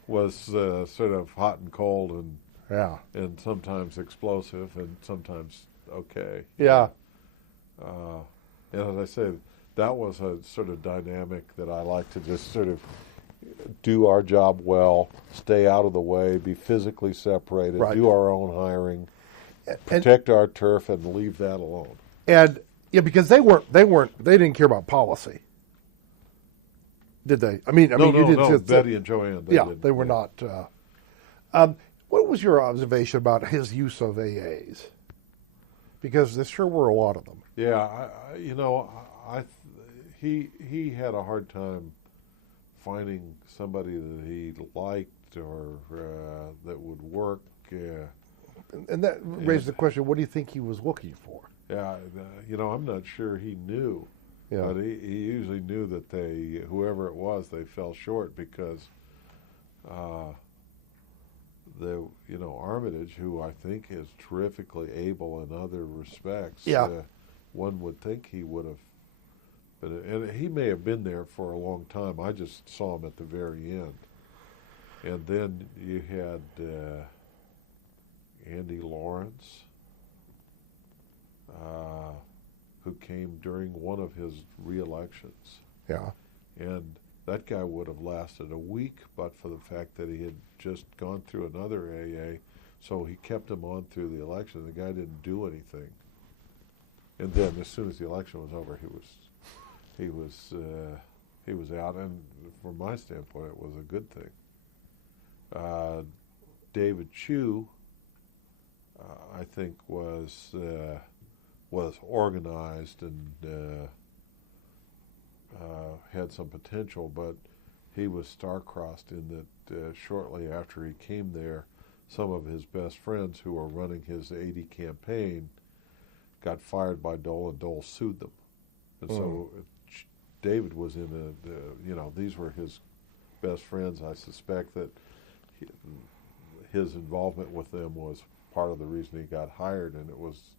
was sort of hot and cold, and sometimes explosive and sometimes okay. Yeah. And as I said, that was a sort of dynamic that I like to just sort of do our job well, stay out of the way, be physically separated, do our own hiring. protect our turf and leave that alone. And yeah, because they didn't care about policy, did they? I mean, No, you didn't. no. Betty and Joanne. They were not. What was your observation about his use of AAs? Because there sure were a lot of them. Yeah, he had a hard time finding somebody that he liked or that would work. And that raised the question: what do you think he was looking for? Yeah, I'm not sure he knew. Yeah. But he usually knew that whoever it was, they fell short because Armitage, who I think is terrifically able in other respects, one would think he would have been, and he may have been there for a long time. I just saw him at the very end. And then you had Andy Lawrence, who came during one of his re-elections. Yeah. And that guy would have lasted a week, but for the fact that he had just gone through another AA, so he kept him on through the election. The guy didn't do anything. And then as soon as the election was over, he was out, and from my standpoint, it was a good thing. David Chu, I think, was organized and had some potential, but he was star-crossed in that shortly after he came there, some of his best friends who were running his 80 campaign got fired by Dole, and Dole sued them. And so David was in these were his best friends. I suspect that his involvement with them was part of the reason he got hired, and it was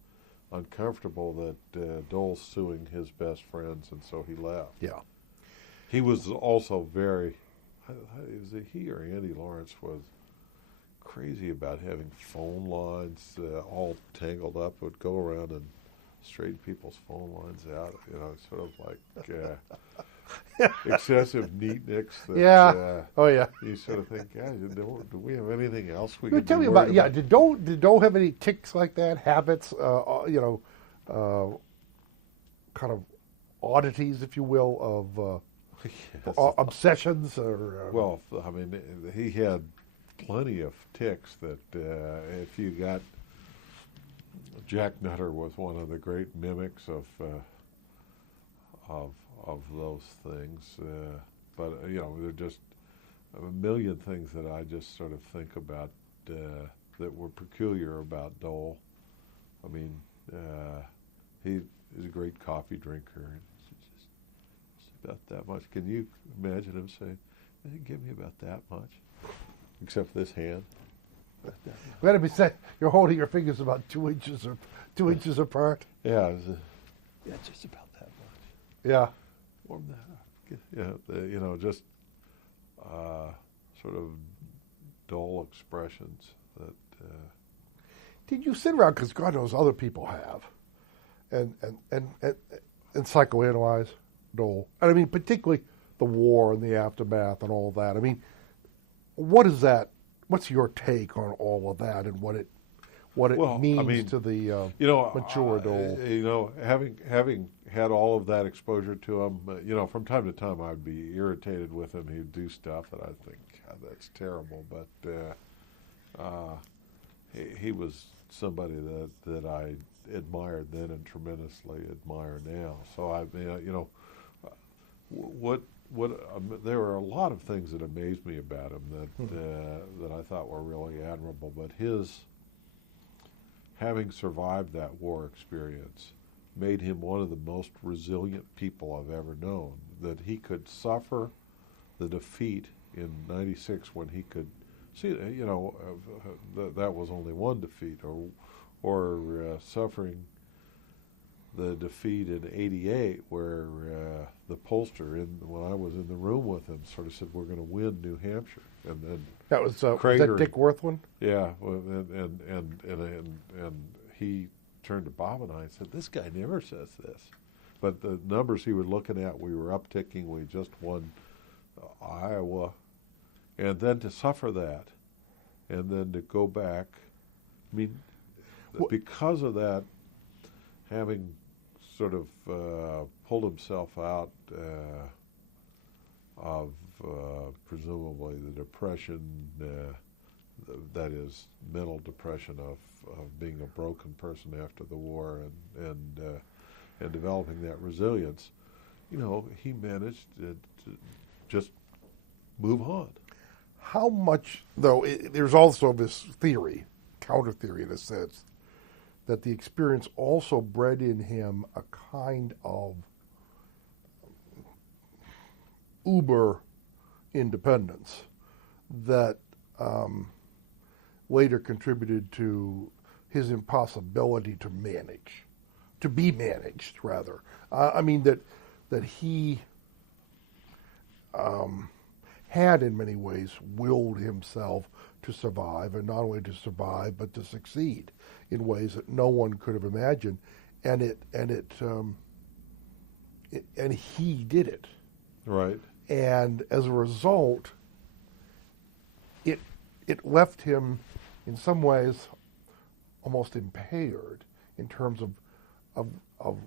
uncomfortable that Dole's suing his best friends, and so he left. Yeah. He was also very, he or Andy Lawrence was crazy about having phone lines all tangled up, would go around and straighten people's phone lines out, sort of like excessive neatniks. That, you sort of think, do we have anything else we can tell me about? Yeah, did Dole have any tics like that? Habits, kind of oddities, if you will, of obsessions, or well, I mean, he had plenty of tics that if you got. Jack Nutter was one of the great mimics of those things, but there are just a million things that I just sort of think about that were peculiar about Dole. I mean, he's a great coffee drinker. It's about that much. Can you imagine him saying, "Give me about that much," except this hand? Let it be said, you're holding your fingers about 2 inches apart. Yeah, just about that much. Yeah, warm that up. Yeah, just sort of dull expressions that. Did you sit around, because God knows other people have, and psychoanalyze Dole? And I mean, particularly the war and the aftermath and all that. I mean, what is that? What's your take on all of that and what it means to the mature Dole? Having had all of that exposure to him, from time to time I'd be irritated with him. He'd do stuff that I think, God, that's terrible. But he was somebody that I admired then and tremendously admire now. So there were a lot of things that amazed me about him that I thought were really admirable. But his having survived that war experience made him one of the most resilient people I've ever known. That he could suffer the defeat in '96 when he could see, that was only one defeat, or suffering the defeat in '88, where the pollster, when I was in the room with him, sort of said, "We're going to win New Hampshire," and then that was that Dick Worth one. Yeah, and he turned to Bob and I and said, "This guy never says this," but the numbers he was looking at, we were upticking. We just won Iowa, and then to suffer that, and then to go back. I mean, because of that, having sort of pulled himself out of presumably the depression, that is mental depression of being a broken person after the war, and developing that resilience, he managed to just move on. How much, though, there's also this theory, counter theory in a sense, that the experience also bred in him a kind of uber independence that later contributed to his impossibility to be managed, rather. I mean, that he had in many ways willed himself to survive, and not only to survive but to succeed in ways that no one could have imagined, and he did it. Right. And as a result, it left him in some ways almost impaired in terms of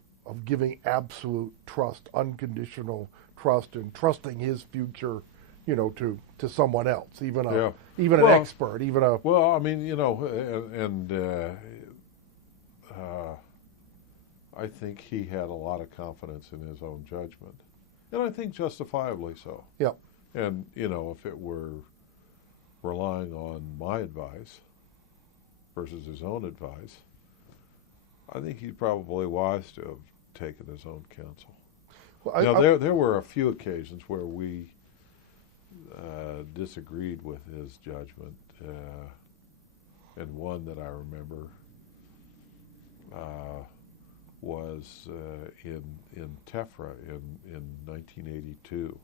giving absolute trust, unconditional trust, and trusting his future, to someone else, even an expert, even a. Well, I mean, I think he had a lot of confidence in his own judgment, and I think justifiably so. Yeah. And if it were relying on my advice versus his own advice, I think he's probably wise to have taken his own counsel. Well, there were a few occasions where we disagreed with his judgment, and one that I remember was in Tefra in 1982.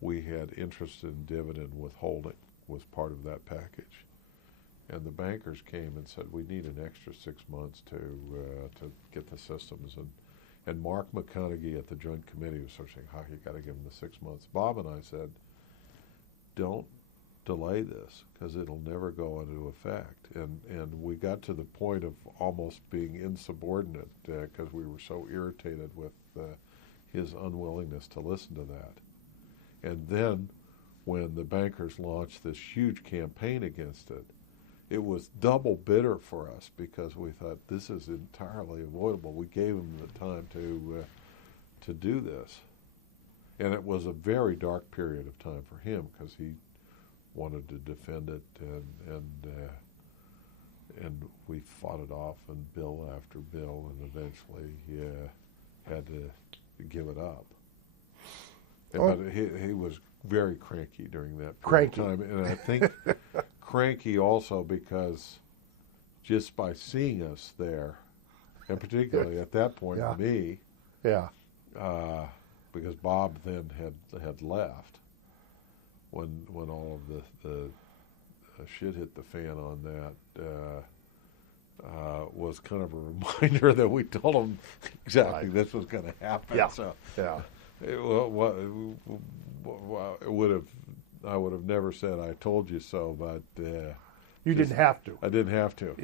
We had interest in dividend withholding was part of that package, and the bankers came and said, we need an extra 6 months to get the systems, and Mark McConaughey at the Joint Committee was sort of saying, you got to give him the 6 months. Bob and I said, don't delay this, because it'll never go into effect. And we got to the point of almost being insubordinate because we were so irritated with his unwillingness to listen to that. And then when the bankers launched this huge campaign against it, it was double bitter for us because we thought this is entirely avoidable. We gave him the time to do this. And it was a very dark period of time for him because he wanted to defend it, and we fought it off, and bill after bill, and eventually he had to give it up. But he was very cranky during that period of time, and I think cranky also because just by seeing us there, and particularly at that point me, because Bob then had left when all of the shit hit the fan on that, was kind of a reminder that we told him exactly this was going to happen. Yeah. So Yeah. I would have never said I told you so, but You didn't have to. I didn't have to.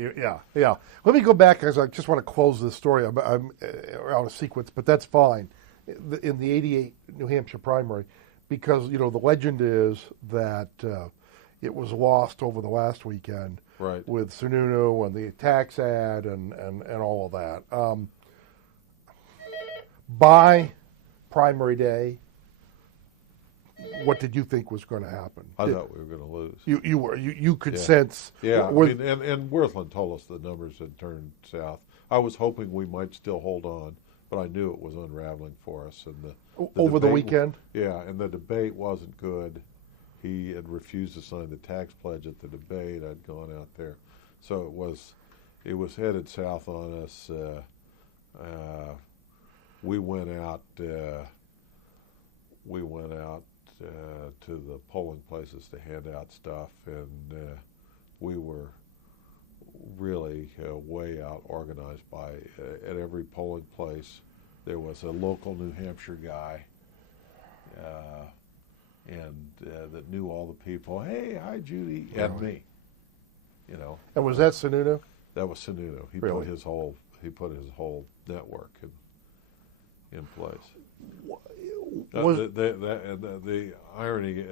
Yeah. Let me go back because I just want to close this story. I'm out of sequence, but that's fine. In the '88 New Hampshire primary, because the legend is that it was lost over the last weekend, right, with Sununu and the tax ad and all of that. By primary day, what did you think was going to happen? I thought we were going to lose. You could sense. Yeah, and Worthland told us the numbers had turned south. I was hoping we might still hold on, but I knew it was unraveling for us. And over the weekend? Yeah, and the debate wasn't good. He had refused to sign the tax pledge at the debate. I'd gone out there. So it was headed south on us. We went out to the polling places to hand out stuff, and we were really way out organized by at every polling place there was a local New Hampshire guy and that knew all the people. Hey, hi Judy, and me. And was that Sununu? That was Sununu. He Really? put his whole network in place. The irony,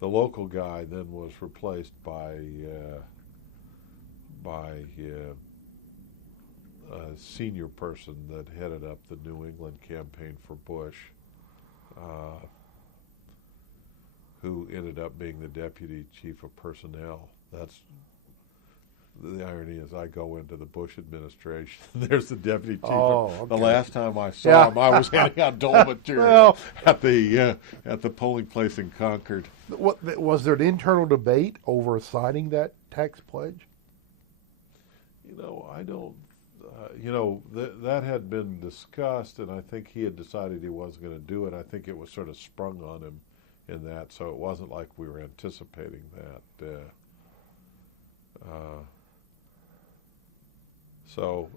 the local guy then was replaced by a senior person that headed up the New England campaign for Bush, who ended up being the deputy chief of personnel. That's the irony is I go into the Bush administration. There's the deputy chief. Okay. The last time I saw him, I was handing out Dole material at the polling place in Concord. Was there an internal debate over signing that tax pledge? I don't. That had been discussed, and I think he had decided he wasn't going to do it. I think it was sort of sprung on him in that, so it wasn't like we were anticipating that. So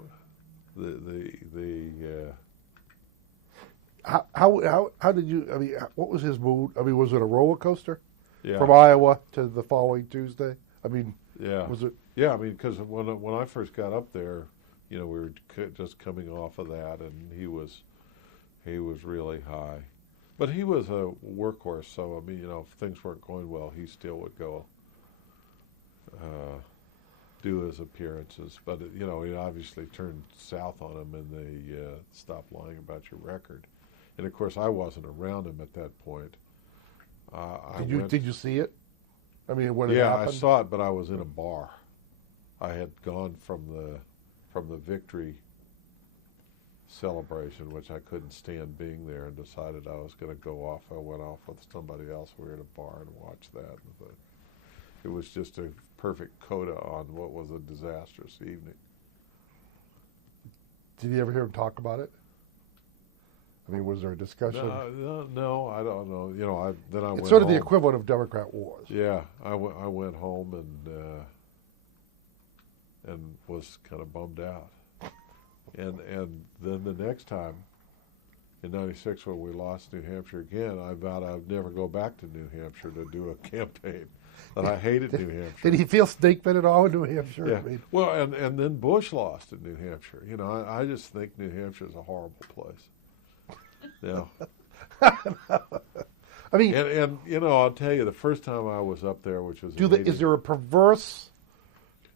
how did you? I mean, what was his mood? I mean, was it a roller coaster yeah. from Iowa to the following Tuesday? I mean, Yeah. was it? Yeah, I mean, because when I first got up there, we were just coming off of that, and he was really high, but he was a workhorse. So I mean, if things weren't going well, he still would go do his appearances. But he obviously turned south on him, and they stopped lying about your record. And of course, I wasn't around him at that point. Did you see it? I mean, when it happened? I saw it, but I was in a bar. I had gone from the victory celebration, which I couldn't stand being there, and decided I was going to go off. I went off with somebody else. We were in a bar and watched that. It was just a perfect coda on what was a disastrous evening. Did you ever hear him talk about it? I mean, was there a discussion? No, I don't know. Then I went It's sort of home. the equivalent of Democrat wars. Yeah, I went home and was kind of bummed out. And then the next time, in '96, when we lost New Hampshire again, I vowed I'd never go back to New Hampshire to do a campaign. That I hated New Hampshire. Did he feel snake-bit at all in New Hampshire? Yeah. I mean, Well, and then Bush lost in New Hampshire. I just think New Hampshire is a horrible place. Yeah. I mean, and I'll tell you, the first time I was up there, which was is there a perverse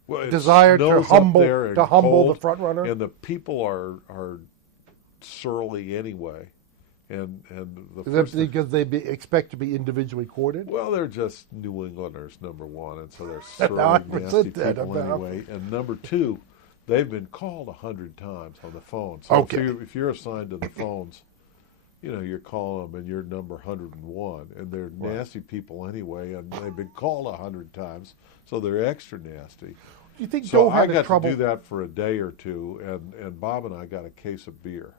it desire to snows up humble there and the cold, front runner? and the people are surly anyway, and the Is first that because they expect to be individually courted? well, they're just New Englanders, number one, and so they're surly, No, I nasty resent that people about- anyway. And number two, they've been called 100 times on the phone. So Okay. if you're assigned to the phones, you're calling them and you're number 101, and they're nasty people anyway, and they've been called 100 times, so they're extra nasty. Do you think So Dole I had got trouble? to do that for a day or two, and Bob and I got a case of beer,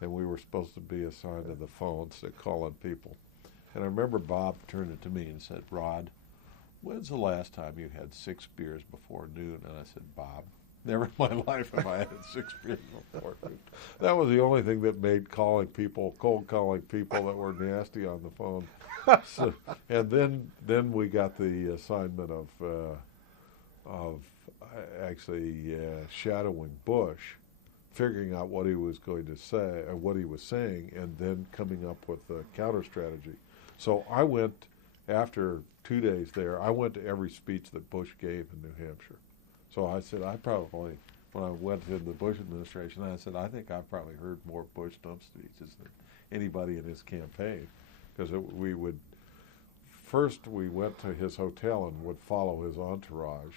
and we were supposed to be assigned to the phones to call on people. And I remember Bob turned it to me and said, "Rod, when's the last time you had 6 beers before noon?" And I said, "Bob, never in my life have I had 6 beers before noon." That was the only thing that made cold calling people that were nasty on the phone. So, and then we got the assignment of actually shadowing Bush, figuring out what he was going to say, or what he was saying, and then coming up with a counter strategy. So I went, after 2 days there, I went to every speech that Bush gave in New Hampshire. So I said, when I went to the Bush administration, I said, I think I've probably heard more Bush stump speeches than anybody in his campaign. Because we went to his hotel and would follow his entourage.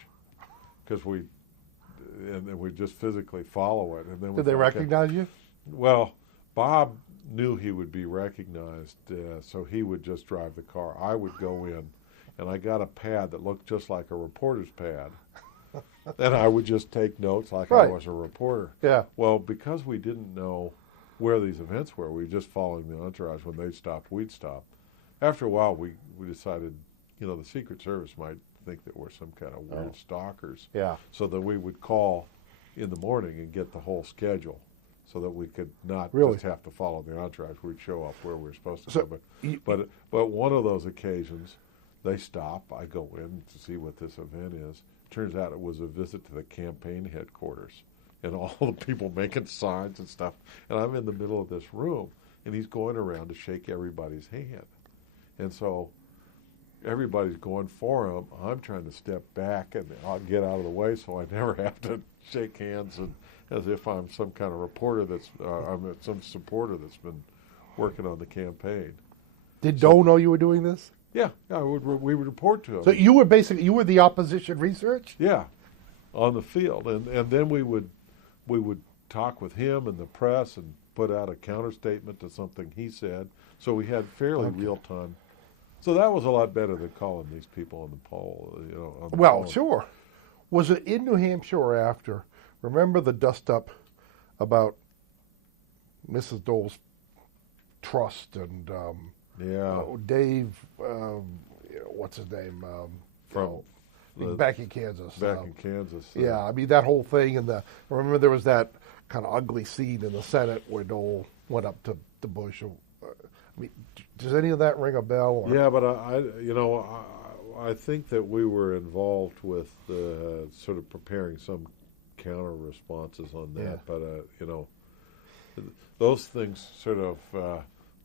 Because we just physically follow it. And then Did they recognize you? Well, Bob knew he would be recognized, so he would just drive the car. I would go in, and I got a pad that looked just like a reporter's pad. And I would just take notes like I was a reporter. Yeah. Well, because we didn't know where these events were, we were just following the entourage. When they stopped, we'd stop. After a while, we decided, the Secret Service might think that we're some kind of weird stalkers. Yeah. So that we would call in the morning and get the whole schedule, so that we could not just have to follow the entourage. We'd show up where we were supposed to go. But one of those occasions, they stop. I go in to see what this event is. Turns out it was a visit to the campaign headquarters, and all the people making signs and stuff. And I'm in the middle of this room, and he's going around to shake everybody's hand. And so everybody's going for him. I'm trying to step back and I'll get out of the way so I never have to shake hands, and as if I'm some kind of reporter I'm some supporter that's been working on the campaign. Did Dole know you were doing this? Yeah, we would report to him. So you were the opposition research? Yeah, on the field, and then we would talk with him and the press and put out a counter statement to something he said. So we had fairly real time. So that was a lot better than calling these people on the poll. On the phone. Sure. Was it in New Hampshire or after? Remember the dust up about Mrs. Dole's trust and Dave, what's his name? Back in Kansas. Back in Kansas. Yeah, I mean that whole thing, and I remember there was that kind of ugly scene in the Senate where Dole went up to Bush. I mean, does any of that ring a bell? Or? Yeah, but I think that we were involved with sort of preparing some counter responses on that. Yeah. But those things sort of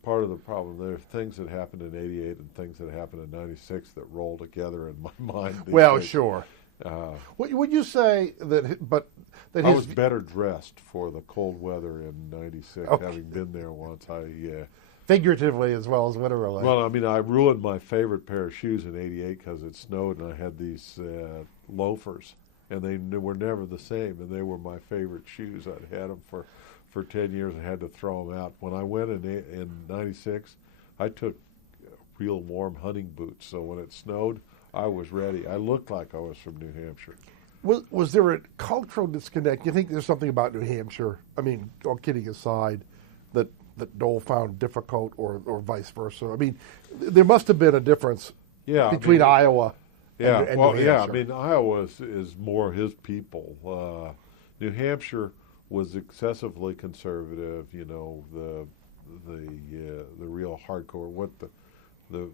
part of the problem. There are things that happened in '88 and things that happened in '96 that roll together in my mind. Well, sure. Would you say that? But that I was better dressed for the cold weather in '96, okay. having been there once. Figuratively as well as literally. Well, I mean, I ruined my favorite pair of shoes in '88 because it snowed, and I had these loafers, and they were never the same, and they were my favorite shoes. I'd had them for 10 years and had to throw them out. When I went in '96, I took real warm hunting boots, so when it snowed, I was ready. I looked like I was from New Hampshire. Was there a cultural disconnect? You think there's something about New Hampshire, I mean, all kidding aside, that Dole found difficult or vice versa? I mean, there must have been a difference between Iowa and New Hampshire. Yeah, I mean, Iowa is more his people. New Hampshire was excessively conservative, the real hardcore. What the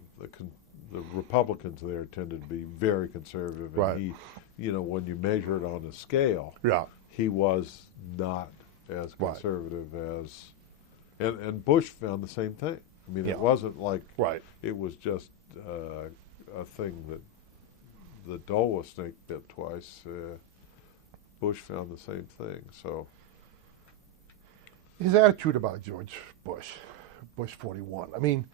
Republicans there tended to be very conservative, right. And he, when you measure it on a scale, he was not as conservative as, and Bush found the same thing. I mean, it wasn't like it was just a thing that Dole was snake bit twice. Bush found the same thing. So his attitude about George Bush 41. I mean,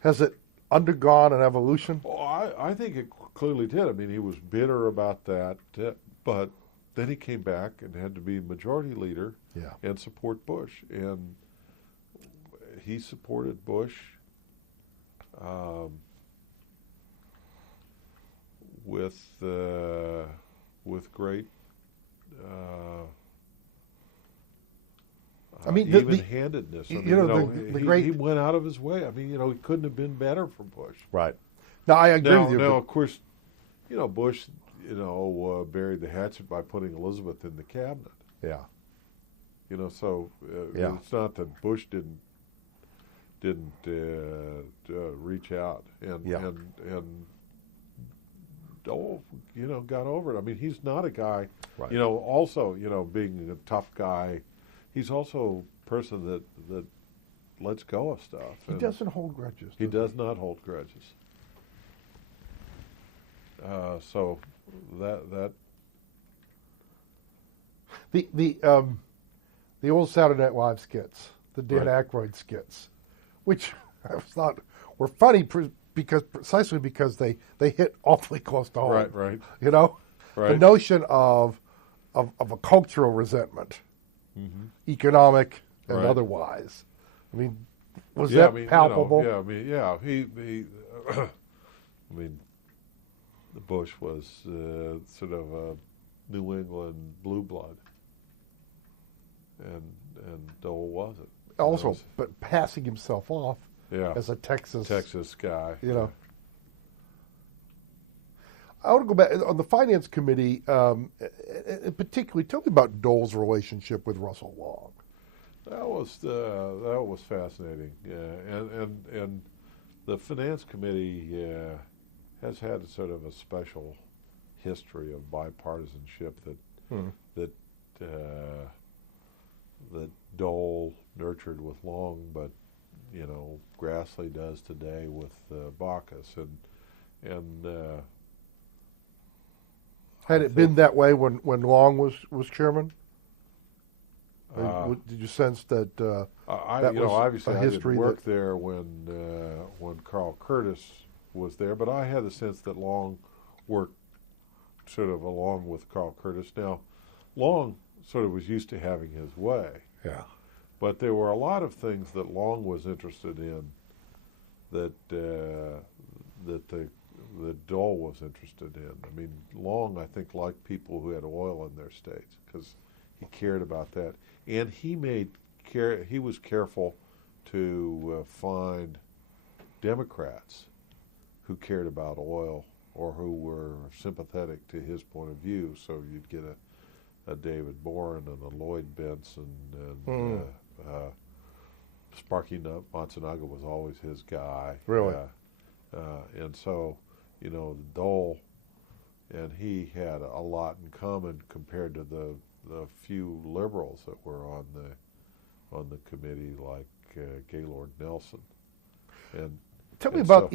has it undergone an evolution? Oh, I think it clearly did. I mean, he was bitter about that, but then he came back and had to be majority leader and support Bush. And he supported Bush with great I mean, even-handedness. I mean, he went out of his way. I mean, he couldn't have been better for Bush. Right. Now, I agree with you. Now, of course, Bush, buried the hatchet by putting Elizabeth in the cabinet. Yeah. So it's not that Bush didn't reach out and Dole, got over it. I mean, he's not a guy, also, being a tough guy, he's also a person that lets go of stuff. He doesn't hold grudges. He does not hold grudges. So that the old Saturday Night Live skits, the Dan Aykroyd skits, which I thought were funny precisely because they hit awfully close to home. Right. The notion of a cultural resentment, economic and otherwise. I mean, was that palpable? He the Bush was sort of a New England blue blood, and Dole wasn't. Also, but passing himself off as a Texas guy. I want to go back on the Finance Committee, and particularly tell me about Dole's relationship with Russell Long. That was fascinating, and the Finance Committee has had sort of a special history of bipartisanship that that Dole nurtured with Long, but Grassley does today with Baucus, and had it been that way when Long was chairman? Did you sense that that was obviously a I history didn't work there when Carl Curtis was there, but I had the sense that Long worked sort of along with Carl Curtis. Now, Long sort of was used to having his way. Yeah. But there were a lot of things that Long was interested in that Dole was interested in. I mean, Long, I think, liked people who had oil in their states because he cared about that, and he was careful to find Democrats who cared about oil or who were sympathetic to his point of view. So you'd get a David Boren and a Lloyd Benson and Sparky Matsunaga was always his guy. Really? And so, Dole and he had a lot in common compared to the few liberals that were on the committee, like Gaylord Nelson. And tell me and about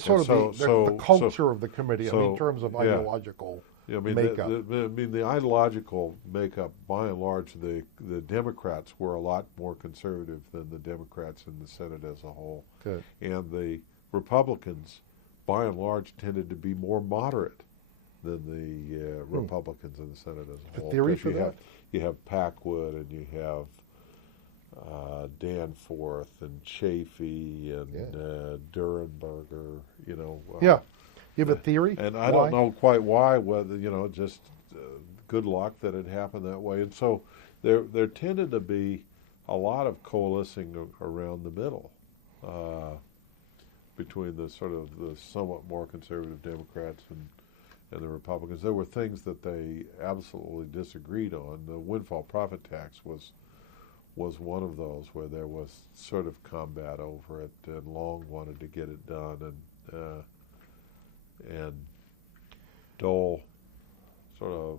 so, the culture of the committee. I mean, in terms of ideological makeup. The ideological makeup, by and large, the Democrats were a lot more conservative than the Democrats in the Senate as a whole. Good. And the Republicans, by and large, tended to be more moderate than the Republicans in the Senate as a whole. Theory for that? You have Packwood and you have Danforth and Chafee and Durenberger. Yeah. You have a theory? And I don't know quite why, whether, just good luck that it happened that way. And so there tended to be a lot of coalescing around the middle between the somewhat more conservative Democrats and the Republicans. There were things that they absolutely disagreed on. The windfall profit tax was one of those where there was sort of combat over it, and Long wanted to get it done, and Dole sort of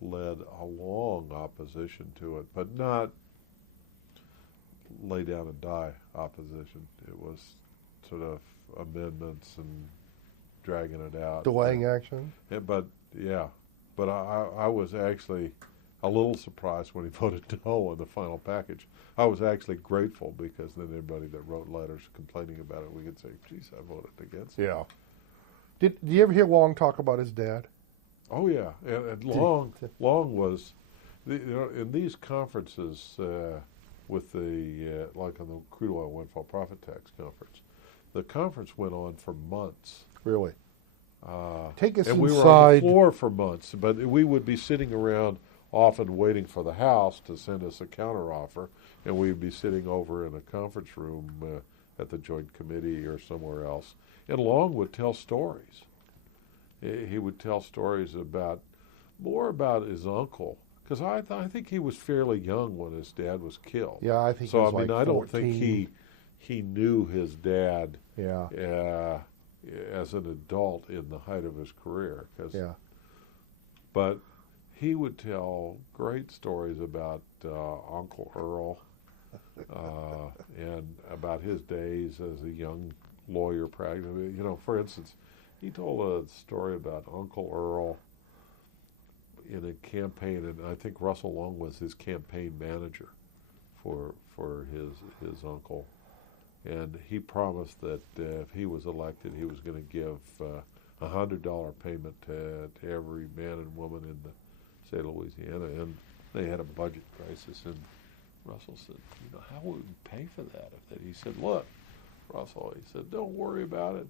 led a long opposition to it, but not lay down and die opposition. It was sort of amendments and dragging it out. Delaying action? But I was actually a little surprised when he voted no on the final package. I was actually grateful because then everybody that wrote letters complaining about it, we could say, geez, I voted against it. Yeah. Did you ever hear Long talk about his dad? Oh, yeah. And Long was, in these conferences with like on the crude oil windfall profit tax conference, the conference went on for months. Really? Take us and inside. We were on the floor for months, but we would be sitting around often waiting for the House to send us a counteroffer, and we'd be sitting over in a conference room at the Joint Committee or somewhere else. And Long would tell stories. He would tell stories more about his uncle, because I think he was fairly young when his dad was killed. Yeah, I think so. He was I like don't 14. think he knew his dad. Yeah. As an adult in the height of his career. Yeah. But he would tell great stories about Uncle Earl and about his days as a young lawyer practicing. For instance, he told a story about Uncle Earl in a campaign, and I think Russell Long was his campaign manager for his uncle. And he promised that if he was elected, he was going to give a $100 payment to every man and woman in the state of Louisiana. And they had a budget crisis, and Russell said, how would we pay for that? He said, look, Russell, he said, don't worry about it.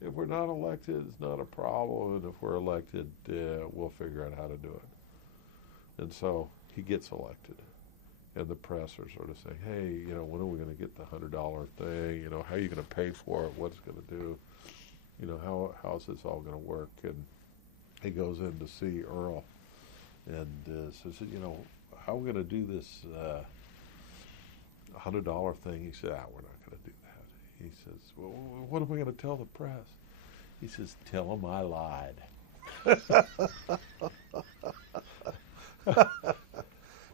If we're not elected, it's not a problem, and if we're elected, we'll figure out how to do it. And so he gets elected. And the press are sort of saying, hey, when are we going to get the $100 thing? How are you going to pay for it? What's it going to do? How's this all going to work? And he goes in to see Earl and says, how are we going to do this $100 thing? He said, we're not going to do that. He says, well, what are we going to tell the press? He says, "Tell him I lied."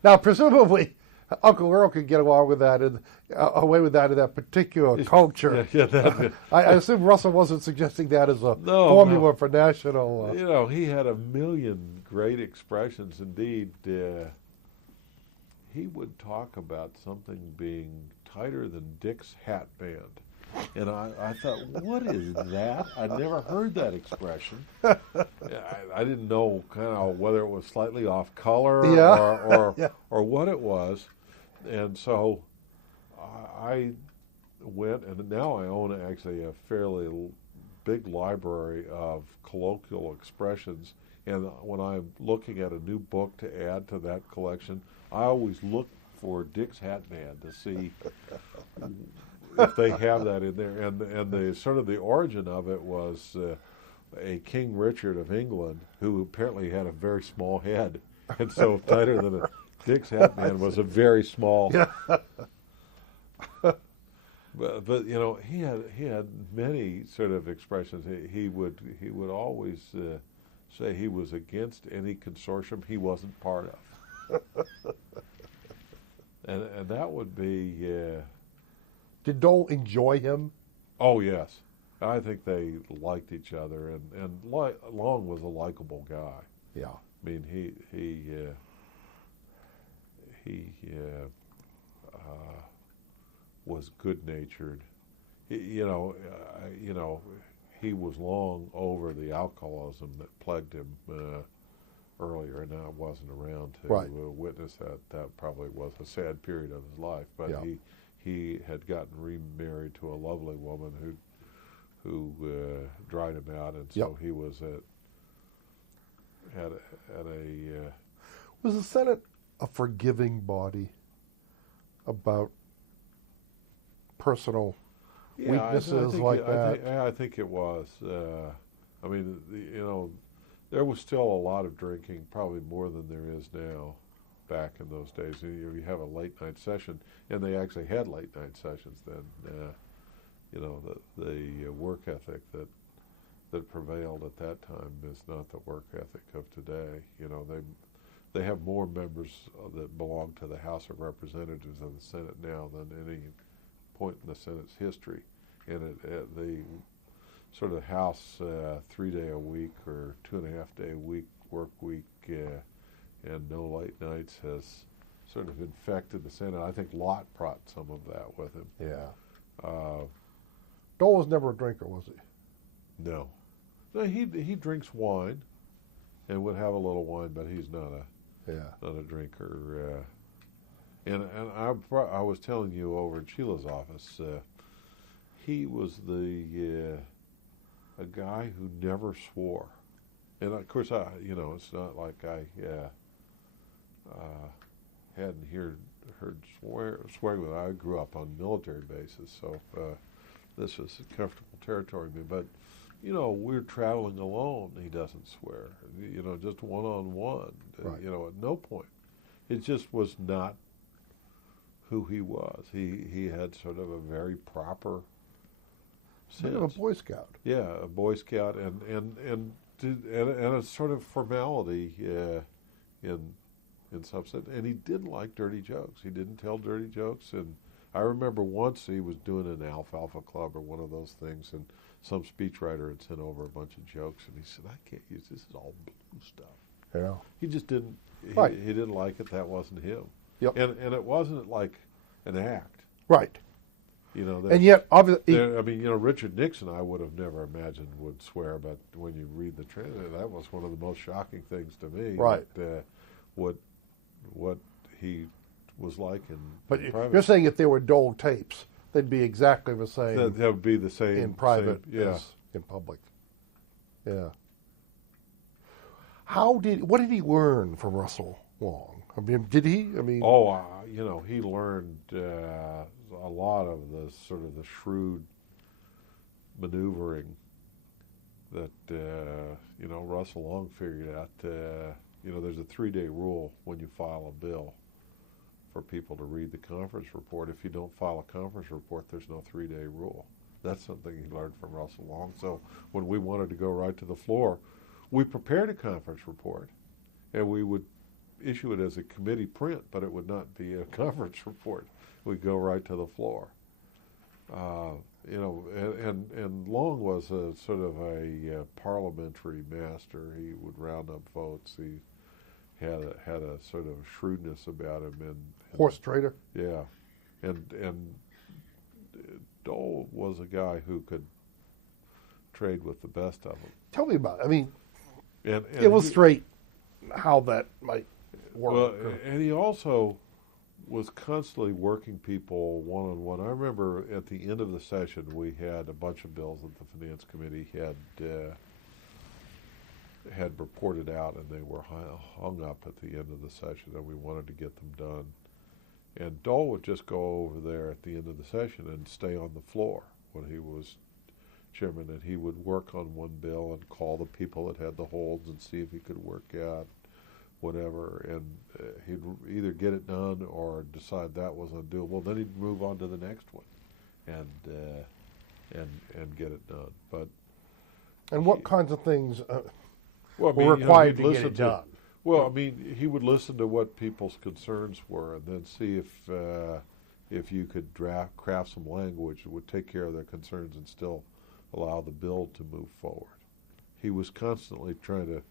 Now, presumably, Uncle Earl could get along with that and away with that in that particular culture. I assume Russell wasn't suggesting that as a formula for national. He had a million great expressions. Indeed, he would talk about something being tighter than Dick's hat band. And I thought, what is that? I'd never heard that expression. I didn't know kind of whether it was slightly off color or what it was. And so I went, and now I own actually a fairly big library of colloquial expressions. And when I'm looking at a new book to add to that collection, I always look for Dick's Hat Band to see if they have that in there. And the sort of the origin of it was a King Richard of England who apparently had a very small head, and so tighter than a Dick's Hat Band was a very small. But he had many sort of expressions. He would always say he was against any consortium he wasn't part of, and that would be. Did Dole enjoy him? Oh yes, I think they liked each other, and Long was a likable guy. Yeah, I mean he was good-natured. He was long over the alcoholism that plagued him earlier, and I wasn't around to witness that. That probably was a sad period of his life, but he had gotten remarried to a lovely woman who dried him out, and so he was at a. Was the Senate a forgiving body about personal weaknesses like that? I think it was. I mean, there was still a lot of drinking, probably more than there is now. Back in those days, you have a late night session, and they actually had late night sessions then. The work ethic that prevailed at that time is not the work ethic of today. They have more members that belong to the House of Representatives than the Senate now than any point in the Senate's history. And the sort of House 3 day a week or 2.5 day a week work week and no late nights has sort of infected the Senate. I think Lott brought some of that with him. Yeah. Dole was never a drinker, was he? No. He drinks wine and would have a little wine, but he's not a drinker. And I was telling you over in Sheila's office, he was a guy who never swore. And of course, it's not like I hadn't heard swearing with. I grew up on military bases, so this was comfortable territory to me. But we're traveling alone. He doesn't swear. Just one-on-one. At no point. It just was not who he was. He had sort of a very proper sense. A Boy Scout. Yeah, a Boy Scout, and a sort of formality in some sense. And he didn't like dirty jokes. He didn't tell dirty jokes. And I remember once he was doing an Alfalfa Club or one of those things, and some speechwriter had sent over a bunch of jokes, and he said, "I can't use this. Is all blue stuff." Yeah. He just didn't. He didn't like it. That wasn't him. Yep. And it wasn't like an act. Right. And yet, obviously, Richard Nixon, I would have never imagined would swear, but when you read the transcript, that was one of the most shocking things to me. Right. What he was like in private. You're saying if there were Dole tapes, they'd be exactly the same. That would be the same in private as in public. Yeah. What did he learn from Russell Long? I mean, did he? I mean, he learned a lot of the sort of the shrewd maneuvering that Russell Long figured out. There's a 3-day rule when you file a bill for people to read the conference report. If you don't file a conference report, there's no 3-day rule. That's something he learned from Russell Long. So when we wanted to go right to the floor, we prepared a conference report, and we would issue it as a committee print, but it would not be a conference report. We'd go right to the floor. And Long was a sort of a parliamentary master. He would round up votes. He had a sort of shrewdness about him. And Horse trader. Yeah, and Dole was a guy who could trade with the best of them. Tell me about it. I mean, And illustrate how that might work. Well, and he also was constantly working people one-on-one. I remember at the end of the session, we had a bunch of bills that the Finance Committee had reported out, and they were hung up at the end of the session, and we wanted to get them done. And Dole would just go over there at the end of the session and stay on the floor when he was chairman, and he would work on one bill and call the people that had the holds and see if he could work out whatever, and he'd either get it done or decide that was undoable. Then he'd move on to the next one, and get it done. And what kinds of things were required to get it done? Well, I mean, he would listen to what people's concerns were, and then see if you could craft some language that would take care of their concerns and still allow the bill to move forward. He was constantly trying to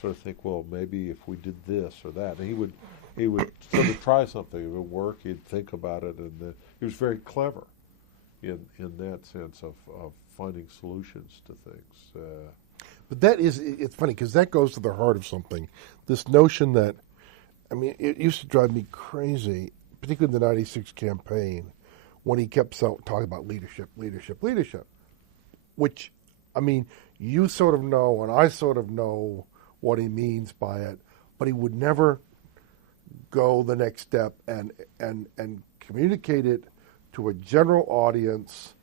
sort of think, well, maybe if we did this or that. And he would sort of try something. If it would work, he'd think about it, and he was very clever in that sense of finding solutions to things. But it's funny because that goes to the heart of something. This notion that, I mean, it used to drive me crazy, particularly in the '96 campaign, when he kept talking about leadership, which, I mean, you sort of know and I sort of know what he means by it, but he would never go the next step and communicate it to a general audience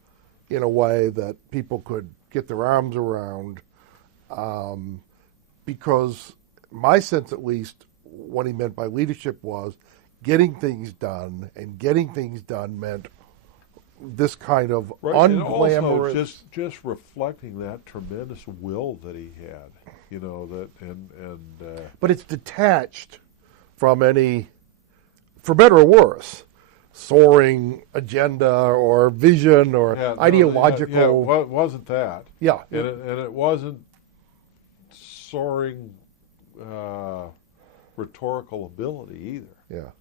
in a way that people could get their arms around. Because my sense, at least, what he meant by leadership was getting things done, and getting things done meant this kind of unglamorous. And also just reflecting that tremendous will that he had, But it's detached from any, for better or worse, soaring agenda or vision or ideological. Yeah, it wasn't that. Yeah, and it wasn't soaring rhetorical ability either. Yeah,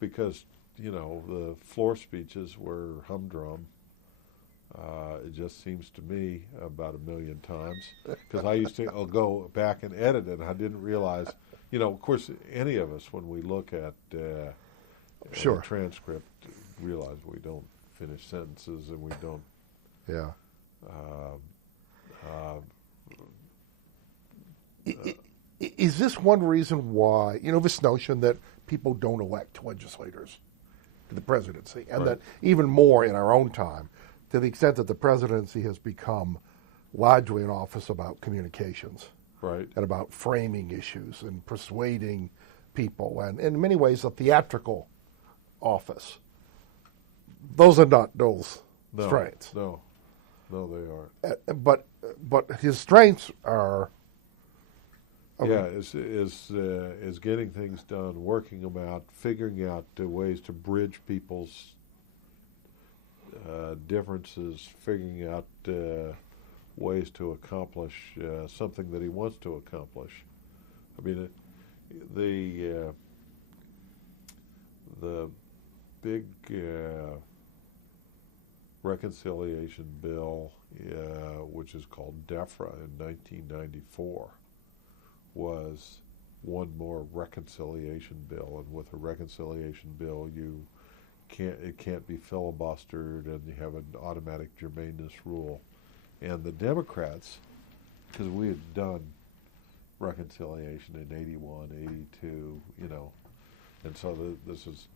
because the floor speeches were humdrum. It just seems to me about 1 million times, because I used to go back and edit it, and I didn't realize, of course, any of us, when we look at a transcript, realize we don't finish sentences and we don't. Yeah. Is this one reason why, this notion that people don't elect legislators to the presidency, and that even more in our own time, to the extent that the presidency has become largely an office about communications, right, and about framing issues and persuading people, and in many ways a theatrical office. Those are not Dole's strengths. No, they aren't. But his strengths are. Is getting things done, working them out, figuring out ways to bridge people's differences, figuring out ways to accomplish something that he wants to accomplish. I mean, the big reconciliation bill, which is called DEFRA in 1994, was one more reconciliation bill, and with a reconciliation bill, it can't be filibustered, and you have an automatic germaneness rule. And the Democrats, because we had done reconciliation in 81, 82, and so this is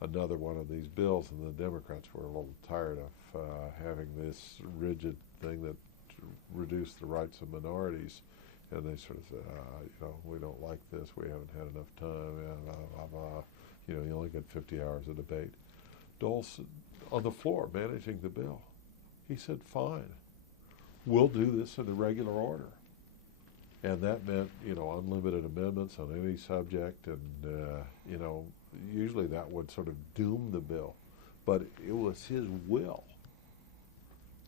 another one of these bills, and the Democrats were a little tired of having this rigid thing that reduced the rights of minorities. And they sort of said, we don't like this. We haven't had enough time. You only get 50 hours of debate. Dole's on the floor managing the bill. He said, fine, we'll do this in the regular order. And that meant, unlimited amendments on any subject, and, usually that would sort of doom the bill. But it was his will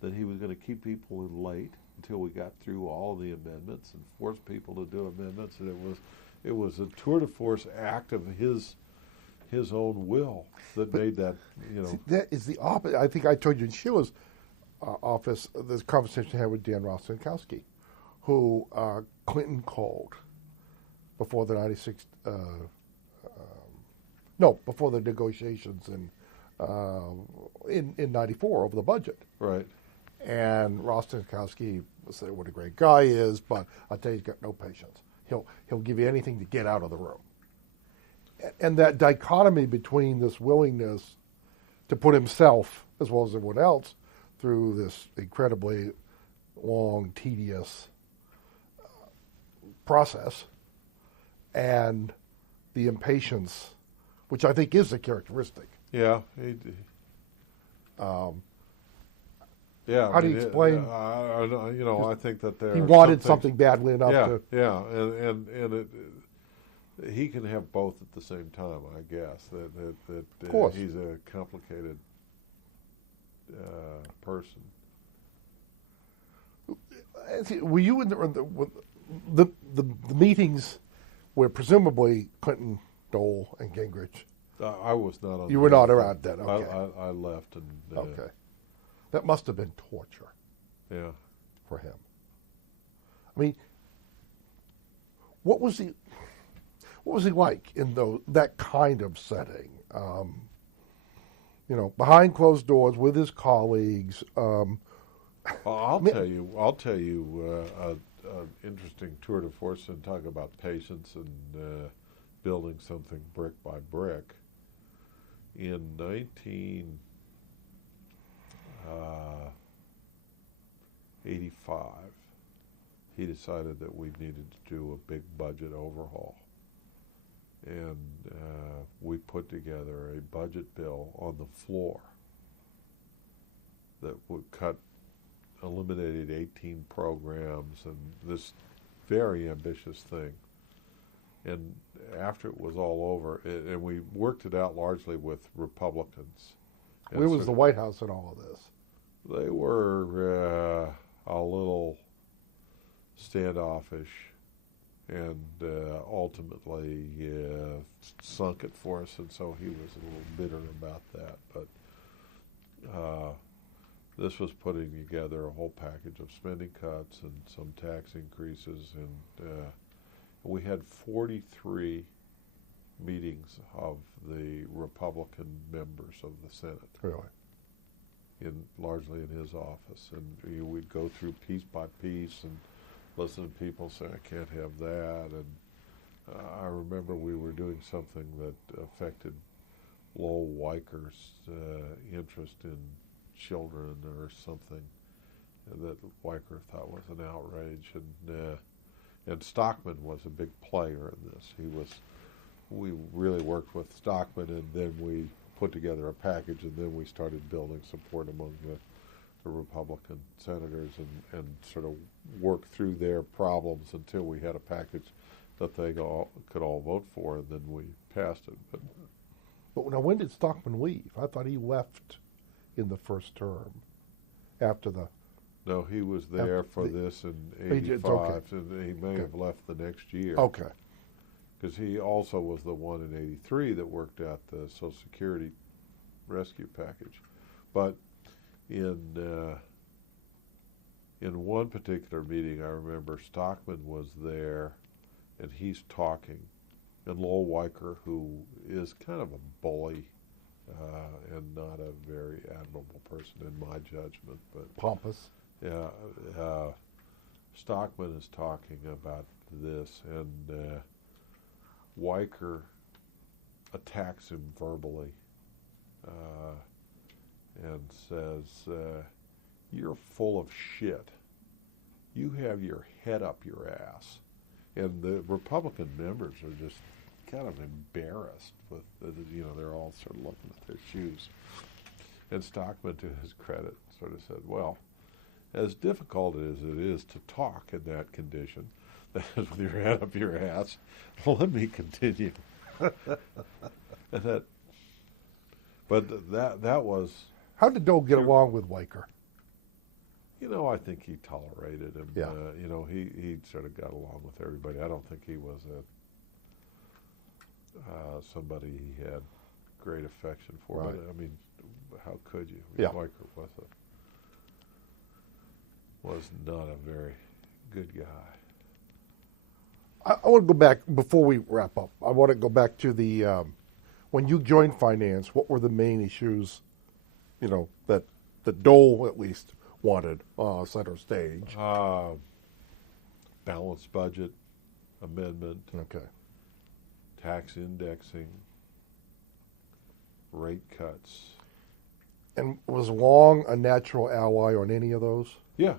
that he was going to keep people in late until we got through all the amendments and force people to do amendments. And it was a tour de force act of his own will that made that, See, that is the opposite. I think I told you in Sheila's office, this conversation I had with Dan Rostenkowski, who Clinton called before the before the negotiations in '94 over the budget. Right. And Rostenkowski said what a great guy he is, but I'll tell you, he's got no patience. He'll give you anything to get out of the room. And that dichotomy between this willingness to put himself, as well as everyone else, through this incredibly long, tedious process, and the impatience, which I think is a characteristic. Yeah. Yeah. How do you explain? I think that there. He wanted something badly enough to. Yeah, and he can have both at the same time. I guess that of course. He's a complicated person. Were you in the meetings where presumably Clinton, Dole, and Gingrich? I was not on. You were not around then. Okay. I left and. Okay. That must have been torture. Yeah. For him. I mean, what was he like in that kind of setting? Behind closed doors with his colleagues. I'll tell you an interesting tour de force and talk about patience and building something brick by brick. In 1985, he decided that we needed to do a big budget overhaul. And we put together a budget bill on the floor that would eliminated 18 programs and this very ambitious thing. And after it was all over, and we worked it out largely with Republicans. Where was the White House in all of this? They were a little standoffish, and ultimately sunk it for us, and so he was a little bitter about that. But this was putting together a whole package of spending cuts and some tax increases, and we had 43 meetings of the Republican members of the Senate. Really? Largely in his office, and we'd go through piece by piece and listen to people say, I can't have that. And I remember we were doing something that affected Lowell Weiker's interest in children or something that Weicker thought was an outrage. And Stockman was a big player in this. We really worked with Stockman, and then we put together a package, and then we started building support among the Republican senators and sort of work through their problems until we had a package that they could all vote for, and then we passed it. But now, when did Stockman leave? I thought he left in the first term after the... No, he was there for this in 85, okay. and he may have left the next year. Okay. Because he also was the one in 83 that worked out the Social Security rescue package. But in one particular meeting, I remember Stockman was there, and he's talking, and Lowell Weicker, who is kind of a bully and not a very admirable person in my judgment, but pompous. Yeah, Stockman is talking about this, and Weicker attacks him verbally and says, you're full of shit. You have your head up your ass. And the Republican members are just kind of embarrassed with, they're all sort of looking at their shoes. And Stockman, to his credit, sort of said, well, as difficult as it is to talk in that condition, that is with your head up your ass, let me continue. And that was. How did Dole get along with Weicker? I think he tolerated him. Yeah. He sort of got along with everybody. I don't think he was somebody he had great affection for. Right. But, I mean, how could you? Yeah. Weicker was not a very good guy. I want to go back, before we wrap up, I want to go back to the, when you joined finance, what were the main issues, that Dole at least wanted center stage? Balanced budget amendment, Okay. tax indexing, rate cuts. And was Long a natural ally on any of those? Yeah.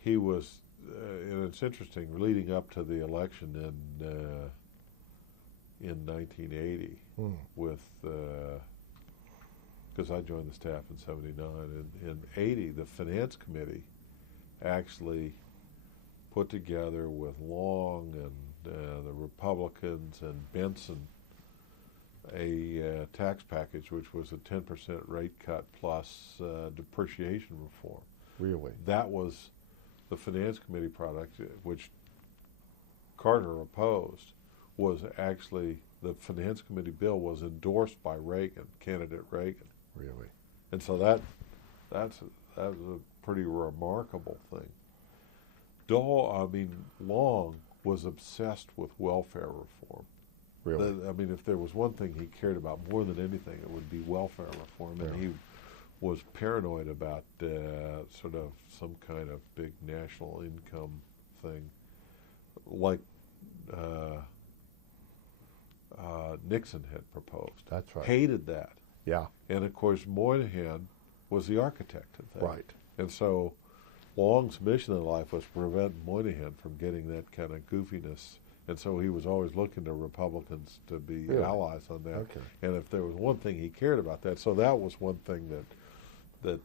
He was, and it's interesting, leading up to the election in 1980 with, because I joined the staff in 79, and in 80 the Finance Committee actually put together with Long and the Republicans and Benson a tax package which was a 10% rate cut plus depreciation reform. Really? That was the Finance Committee product, which Carter opposed. Was actually, the Finance Committee bill was endorsed by Reagan, candidate Reagan. Really? And so that was a pretty remarkable thing. Long was obsessed with welfare reform. Really? If there was one thing he cared about more than anything, it would be welfare reform, and he was paranoid about sort of some kind of big national income thing, like Nixon had proposed. That's right. Hated that. Yeah. And of course, Moynihan was the architect of that. Right. And so Long's mission in life was to prevent Moynihan from getting that kind of goofiness. And so he was always looking to Republicans to be allies on that. Okay. And if there was one thing he cared about that, so that was one thing that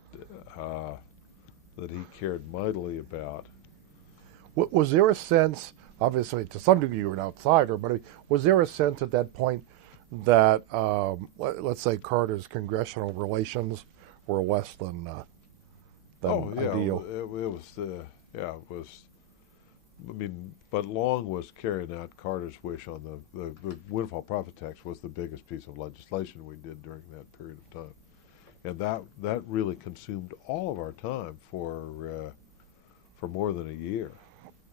he cared mightily about. Was there a sense, obviously to some degree you were an outsider, but was there a sense at that point that, let's say, Carter's congressional relations were less than ideal? It was. But Long was carrying out Carter's wish on the windfall profit tax was the biggest piece of legislation we did during that period of time, and that really consumed all of our time for more than a year.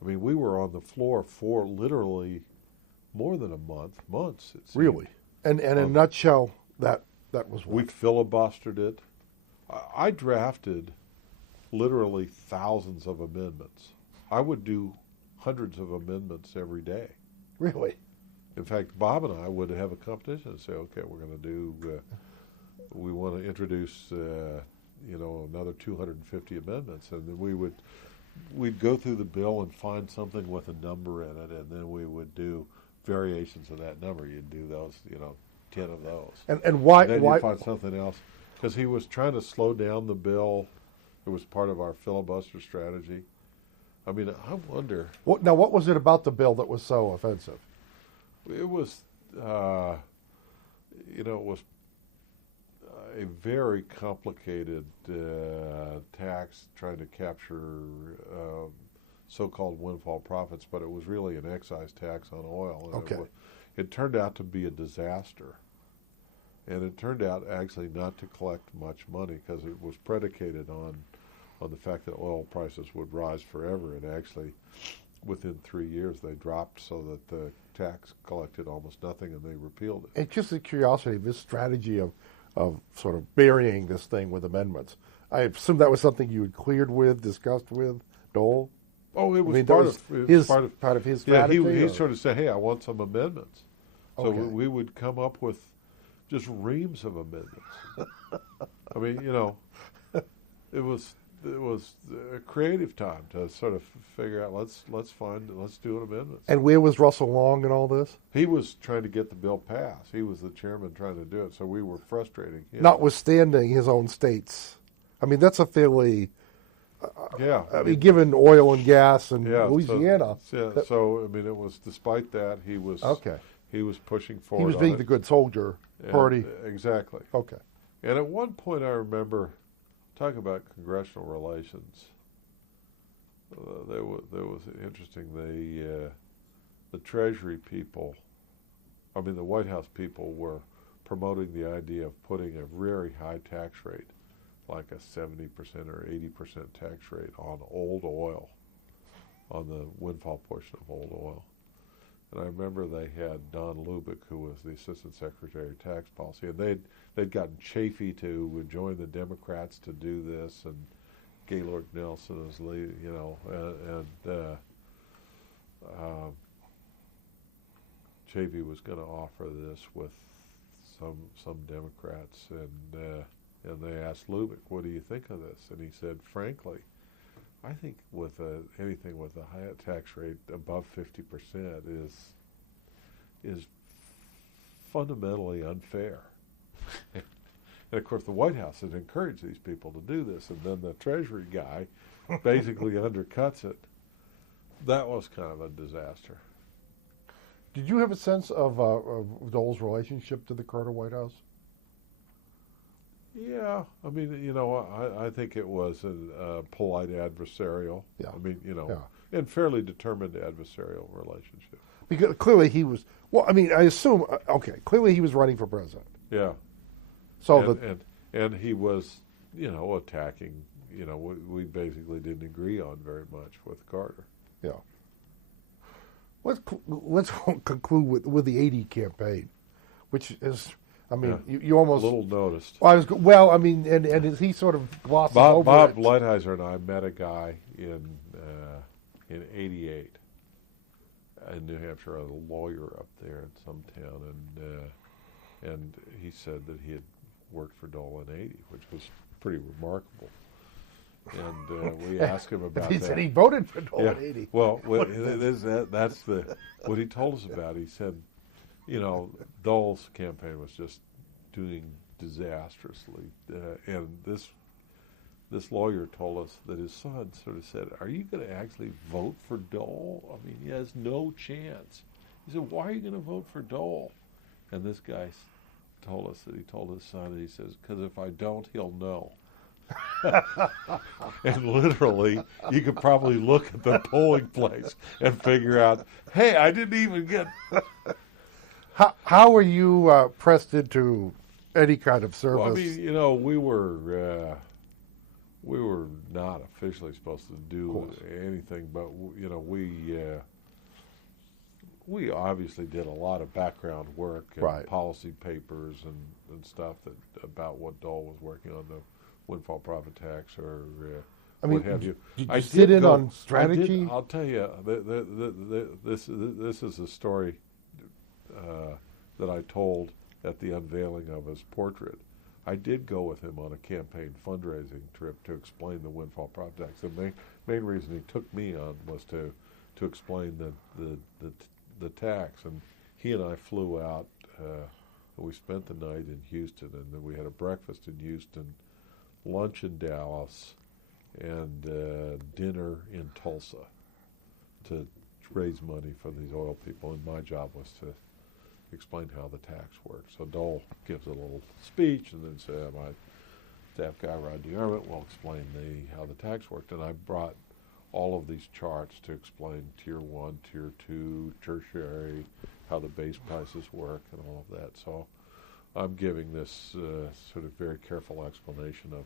We were on the floor for literally more than months. It seemed. Really, and in a nutshell, that was what? We filibustered it. I drafted literally thousands of amendments. I would do hundreds of amendments every day. Really? In fact, Bob and I would have a competition and say, okay, we're going to do, we want to introduce, another 250 amendments. And then we'd go through the bill and find something with a number in it, and then we would do variations of that number. You'd do those, 10 of those. And why? And then why? you'd find something else. Because he was trying to slow down the bill. It was part of our filibuster strategy. I wonder. What was it about the bill that was so offensive? It was, it was a very complicated tax trying to capture so-called windfall profits, but it was really an excise tax on oil. And Okay. It turned out to be a disaster. And it turned out actually not to collect much money because it was predicated on the fact that oil prices would rise forever, and actually within 3 years they dropped so that the tax collected almost nothing, and they repealed it. And just a curiosity, this strategy of sort of burying this thing with amendments, I assume that was something you had discussed with Dole? Oh, it was, part of his strategy? Yeah, he sort of said, hey, I want some amendments. So Okay. we would come up with just reams of amendments. It was a creative time to sort of figure out let's do an amendment. And where was Russell Long in all this? He was trying to get the bill passed. He was the chairman trying to do it, so we were frustrating him. Notwithstanding his own states. I mean, that's a fairly... I mean, given oil and gas in Louisiana. So I mean, it was despite that he was pushing forward. He was being the good soldier party. Exactly. Okay. And at one point, I remember talking about congressional relations. There was interesting. The Treasury people, I mean, the White House people were promoting the idea of putting a very high tax rate, like a 70% or 80% tax rate on old oil, on the windfall portion of old oil. And I remember they had Don Lubick, who was the Assistant Secretary of Tax Policy, and they'd gotten Chafee to join the Democrats to do this, and Gaylord Nelson is lead, Chafee was going to offer this with some Democrats, and they asked Lubick, "What do you think of this?" And he said, "Frankly, I think with anything with a high tax rate above 50% is fundamentally unfair." And of course, the White House had encouraged these people to do this, and then the Treasury guy basically undercuts it. That was kind of a disaster. Did you have a sense of Dole's relationship to the Carter White House? Yeah, I mean, I think it was a polite adversarial. Yeah. I mean, and fairly determined adversarial relationship. Because clearly he was. Well, I mean, I assume. Clearly he was running for president. Yeah. So and he was, attacking. We basically didn't agree on very much with Carter. Yeah. Let's conclude with the 80 campaign, which is. I mean, you almost little noticed. And is he sort of glossing over Bob it? Lighthizer and I met a guy in '88 in New Hampshire, a lawyer up there in some town, and he said that he had worked for Dole in '80, which was pretty remarkable. And we asked him about he that. said he voted for Dole in '80. Well, that's what he told us about. He said, Dole's campaign was just doing disastrously, and this lawyer told us that his son sort of said, "Are you going to actually vote for Dole? I mean, he has no chance." He said, "Why are you going to vote for Dole?" And this guy told us that he told his son, and he says, "Because if I don't, he'll know." And literally, you could probably look at the polling place and figure out, hey, I didn't even get... How were you pressed into any kind of service? Well, I mean, we were not officially supposed to do anything, but we obviously did a lot of background work and policy papers and stuff about what Dole was working on, the windfall profit tax or what have you. Did you sit in on strategy? I'll tell you, this is a story that I told at the unveiling of his portrait. I did go with him on a campaign fundraising trip to explain the windfall profit tax. The main reason he took me on was to explain the tax, and he and I flew out. We spent the night in Houston, and then we had a breakfast in Houston, lunch in Dallas, and dinner in Tulsa to raise money for these oil people. And my job was to explain how the tax works. So Dole gives a little speech and then said, my staff guy, DeArment, will explain how the tax worked. And I brought all of these charts to explain Tier 1, Tier 2, tertiary, how the base prices work and all of that. So I'm giving this sort of very careful explanation of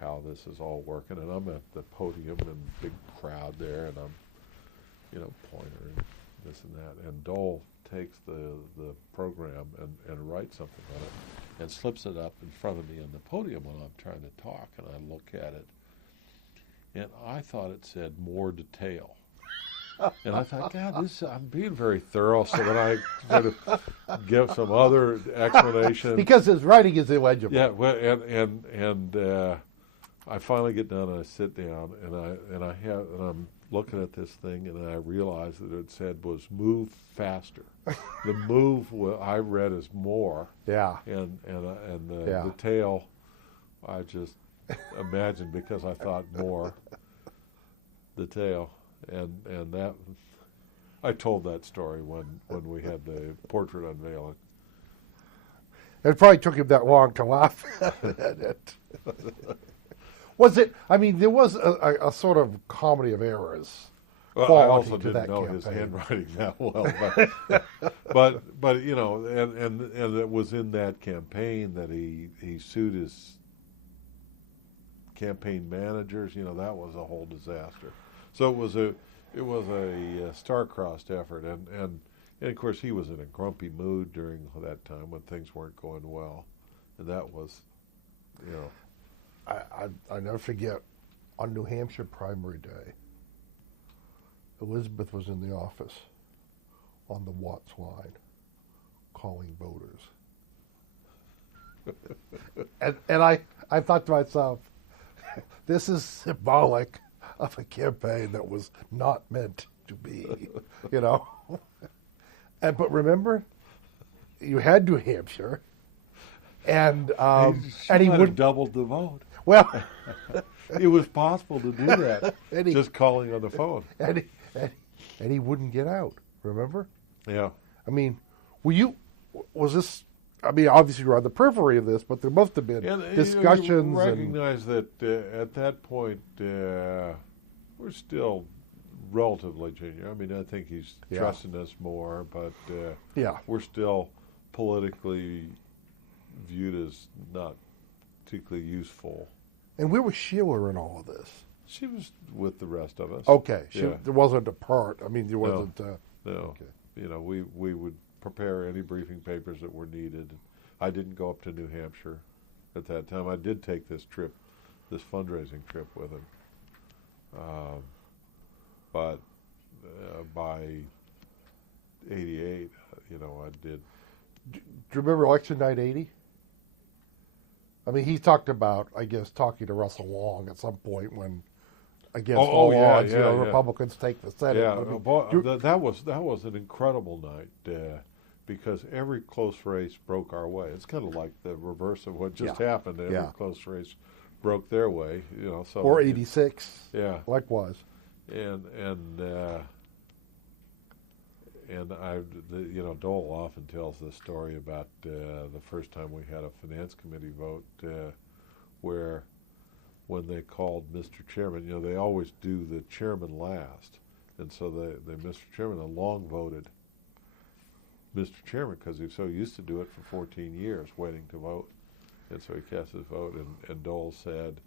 how this is all working. And I'm at the podium and big crowd there, and I'm, pointer and this and that. And Dole takes the program and writes something on it and slips it up in front of me on the podium when I'm trying to talk, and I look at it, and I thought it said more detail. And I thought, God, I'm being very thorough, so then I sort of give some other explanation. Because his writing is illegible. Yeah, well, and I finally get down and I sit down and I'm looking at this thing and I realize that it said was move faster. The move I read as more. Yeah. And Yeah. the tail I just imagined because I thought more. The tail and that I told that story when we had the portrait unveiling. It probably took him that long to laugh at it. Was it? I mean, there was a sort of comedy of errors. Well, I also didn't know his handwriting that well, but you know, and it was in that campaign that he sued his campaign managers. You know, that was a whole disaster. So it was a star-crossed effort, and of course he was in a grumpy mood during that time when things weren't going well, and that was, you know. I never forget, on New Hampshire primary day, Elizabeth was in the office on the Watts line calling voters. and I thought to myself, this is symbolic of a campaign that was not meant to be, you know. But remember, you had New Hampshire, and he would have doubled the vote. Well, it was possible to do that, just calling on the phone. And he wouldn't get out, remember? Yeah. I mean, was this, I mean, obviously you're on the periphery of this, but there must have been discussions. You recognize that at that point, we're still relatively junior. I mean, I think he's trusting us more, but we're still politically viewed as not particularly useful. And where was Sheila in all of this? She was with the rest of us. Okay. There wasn't a part. I mean, there wasn't. No. Okay. You know, we would prepare any briefing papers that were needed. I didn't go up to New Hampshire at that time. I did take this fundraising trip with him. But by 88, you know, I did. Do you remember election night 80? I mean, he talked about, I guess, talking to Russell Long at some point when, against all odds, Republicans take the Senate. Yeah, I mean, that was an incredible night because every close race broke our way. It's kind of like the reverse of what just happened. Every close race broke their way, you know. So or 86. Yeah. Likewise. And you know, Dole often tells this story about the first time we had a finance committee vote where when they called Mr. Chairman, you know, they always do the chairman last. And so Mr. Chairman long voted Mr. Chairman because he was so used to do it for 14 years waiting to vote. And so he cast his vote, and Dole said,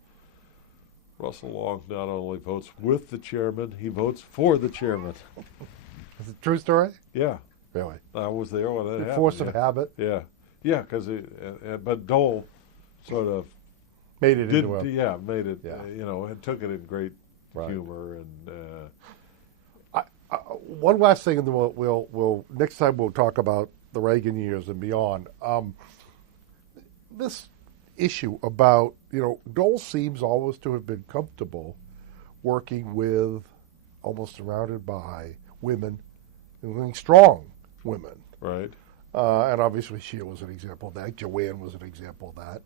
Russell Long not only votes with the chairman, he votes for the chairman. Is it a true story? Yeah. Really? I was there when that happened. Force of habit? Yeah. Yeah, because but Dole sort of made it you know, and took it in great humor. And one last thing, and then we'll next time we'll talk about the Reagan years and beyond. This issue about, you know, Dole seems always to have been comfortable working with, almost surrounded by women, including strong women. Right. And obviously Sheila was an example of that. Joanne was an example of that.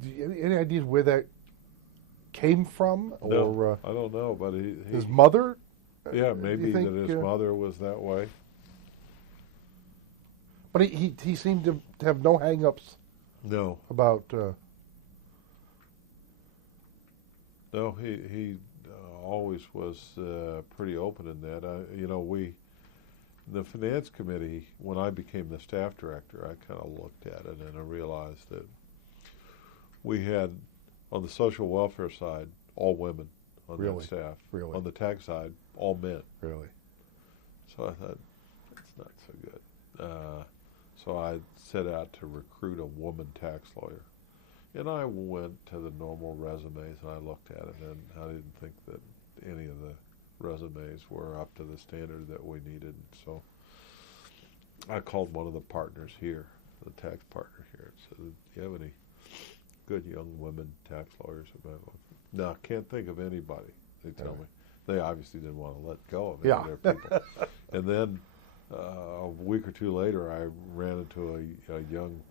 Any ideas where that came from? No, or I don't know, but his mother? Yeah, maybe that his mother was that way. But he seemed to have no hang-ups. No. About. No, he always was pretty open in that. You know, the finance committee, when I became the staff director, I kind of looked at it and I realized that we had, on the social welfare side, all women on that staff. Really? On the tax side, all men. Really? So I thought, that's not so good. So I set out to recruit a woman tax lawyer. And I went to the normal resumes and I looked at it, and I didn't think that any of the resumes were up to the standard that we needed. So I called one of the partners here, the tax partner here, and said, do you have any good young women tax lawyers. No, I can't think of anybody, they tell me. They obviously didn't want to let go of any of their people. And then a week or two later, I ran into a young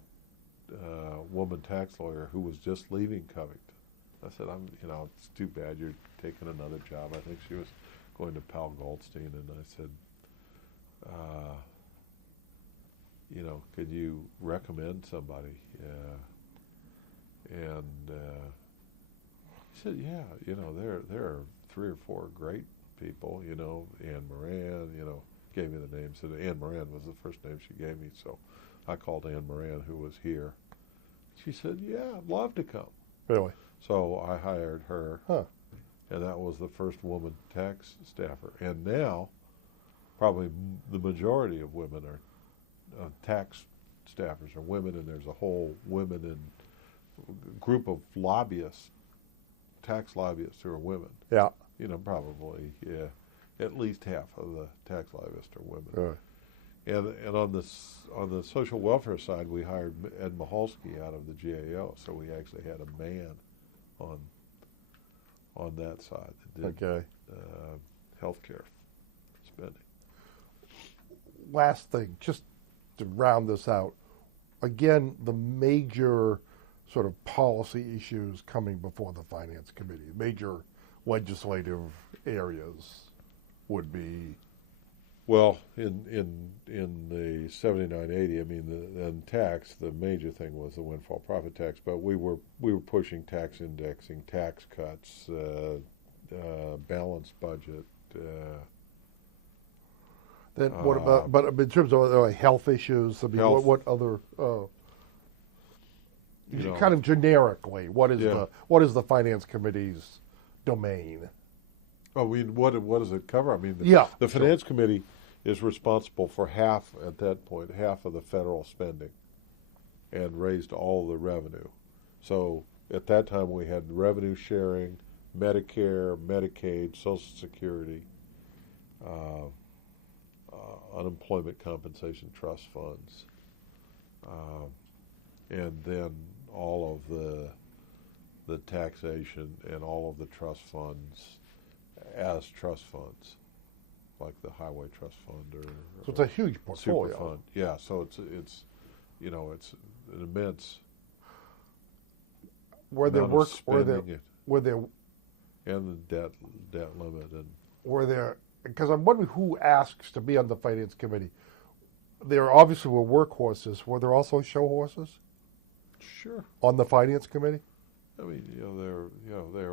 woman tax lawyer who was just leaving Covington. I said, it's too bad you're taking another job. I think she was going to Pal Goldstein, and I said, could you recommend somebody? And he said, yeah, there are 3 or 4 great people, Anne Moran, gave me the names. And Anne Moran was the first name she gave me, so I called Anne Moran, who was here. She said, yeah, I'd love to come. Really? So I hired her, and that was the first woman tax staffer. And now, probably the majority of women are tax staffers are women, and there's a whole women and group of lobbyists, tax lobbyists who are women. Yeah. Probably at least half of the tax lobbyists are women. And on the social welfare side, we hired Ed Mahalski out of the GAO, so we actually had a man on that side that did healthcare spending. Last thing, just to round this out, again, the major sort of policy issues coming before the Finance Committee, major legislative areas would be. Well, in the 7980, in tax, the major thing was the windfall profit tax, but we were pushing tax indexing, tax cuts, balanced budget. Then what about? But in terms of health issues, health. What other? Kind of generically, what is the Finance Committee's domain? Oh, what does it cover? The Finance Committee is responsible for half of the federal spending and raised all the revenue. So at that time we had revenue sharing, Medicare, Medicaid, Social Security, unemployment compensation trust funds, and then all of the taxation and all of the trust funds as trust funds, like the Highway Trust Fund so it's a huge portfolio. Super fund. Yeah, so it's it's an immense. Were there amount of and the debt limit and were there, because I'm wondering who asks to be on the Finance Committee. There obviously were workhorses. Were there also show horses? Sure. On the Finance Committee? There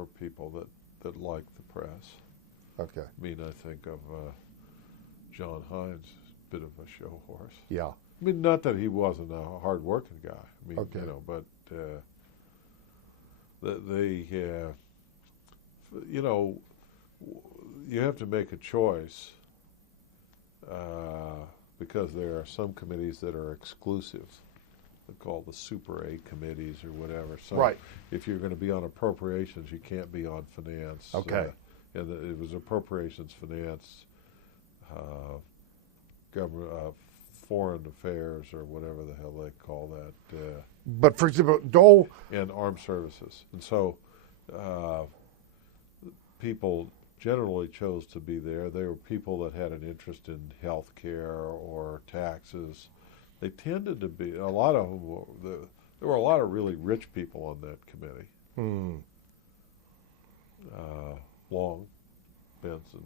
are people that like the press. Okay. I think of John Hines, a bit of a show horse. Yeah. Not that he wasn't a hard-working guy. Okay. But they you have to make a choice because there are some committees that are exclusive. They're called the Super 8 committees or whatever. So right. If you're going to be on appropriations, you can't be on finance. Okay. And it was appropriations, finance, government, foreign affairs, or whatever the hell they call that. But for example, Dole and armed services, and so people generally chose to be there. They were people that had an interest in health care or taxes. They tended to be, a lot of them, there were a lot of really rich people on that committee. Long, Benson,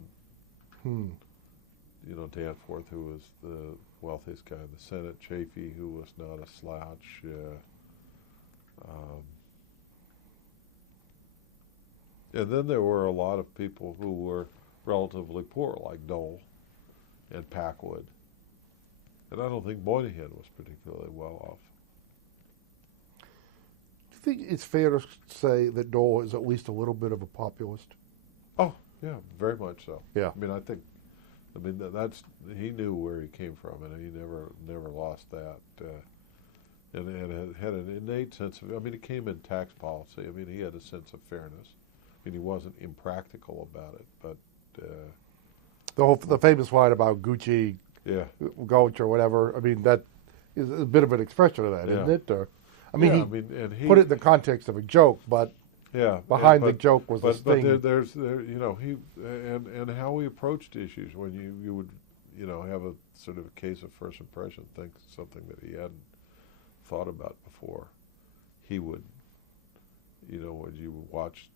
Danforth, who was the wealthiest guy in the Senate, Chafee, who was not a slouch, and then there were a lot of people who were relatively poor, like Dole and Packwood. And I don't think Moynihan was particularly well off. Do you think it's fair to say that Dole is at least a little bit of a populist? Oh, yeah, very much so. Yeah. I think that's he knew where he came from, and he never lost that. And had an innate sense of, he came in tax policy. He had a sense of fairness. He wasn't impractical about it, but the famous line about Gucci, yeah, Gulch or whatever. That is a bit of an expression of that, isn't it? I mean, and he put it in the context of a joke, but behind the joke was this thing. But there's he and how we approached issues when you would have a sort of a case of first impression, think something that he hadn't thought about before. He would, when you watched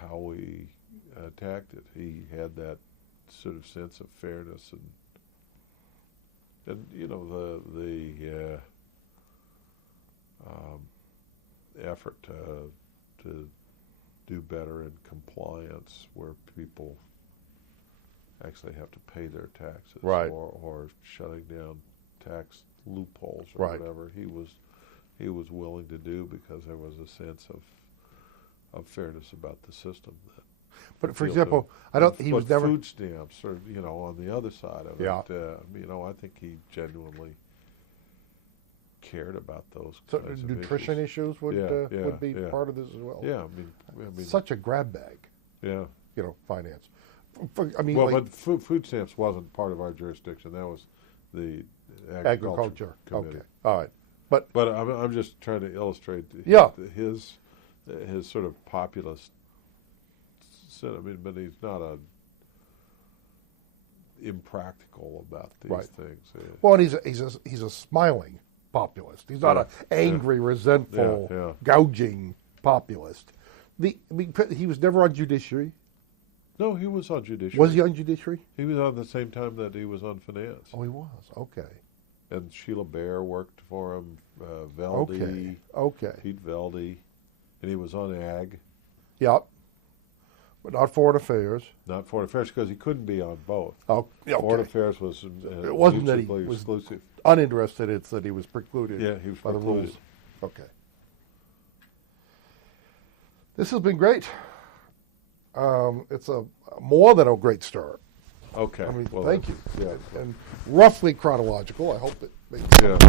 how we attacked it, he had that sort of sense of fairness and the effort to do better in compliance where people actually have to pay their taxes, right, or shutting down tax loopholes or right. whatever he was willing to do because there was a sense of fairness about the system. But for example, he was never food stamps, or on the other side of it. I think he genuinely cared about those. So kinds of nutrition issues would be part of this as well. Yeah, I mean, such a grab bag. Yeah, finance. But food stamps wasn't part of our jurisdiction. That was the agriculture committee. Okay, all right. But I'm just trying to illustrate his sort of populist. But he's not impractical about these things. Well, and he's a smiling populist. He's not an angry, resentful, gouging populist. He was never on judiciary. No, he was on judiciary. Was he on judiciary? He was on the same time that he was on finance. Oh, he was. Okay. And Sheila Bair worked for him. Velde. Okay. Pete Velde. And he was on ag. Yep. But not foreign affairs. Not foreign affairs, because he couldn't be on both. Oh, okay. Foreign affairs was it wasn't that he was exclusive. Uninterested. It's that he was precluded. Yeah, he was by precluded. The rules. Okay. This has been great. It's a more than a great start. Okay. I mean, well, thank you. Yeah. And roughly chronological. I hope it makes sense.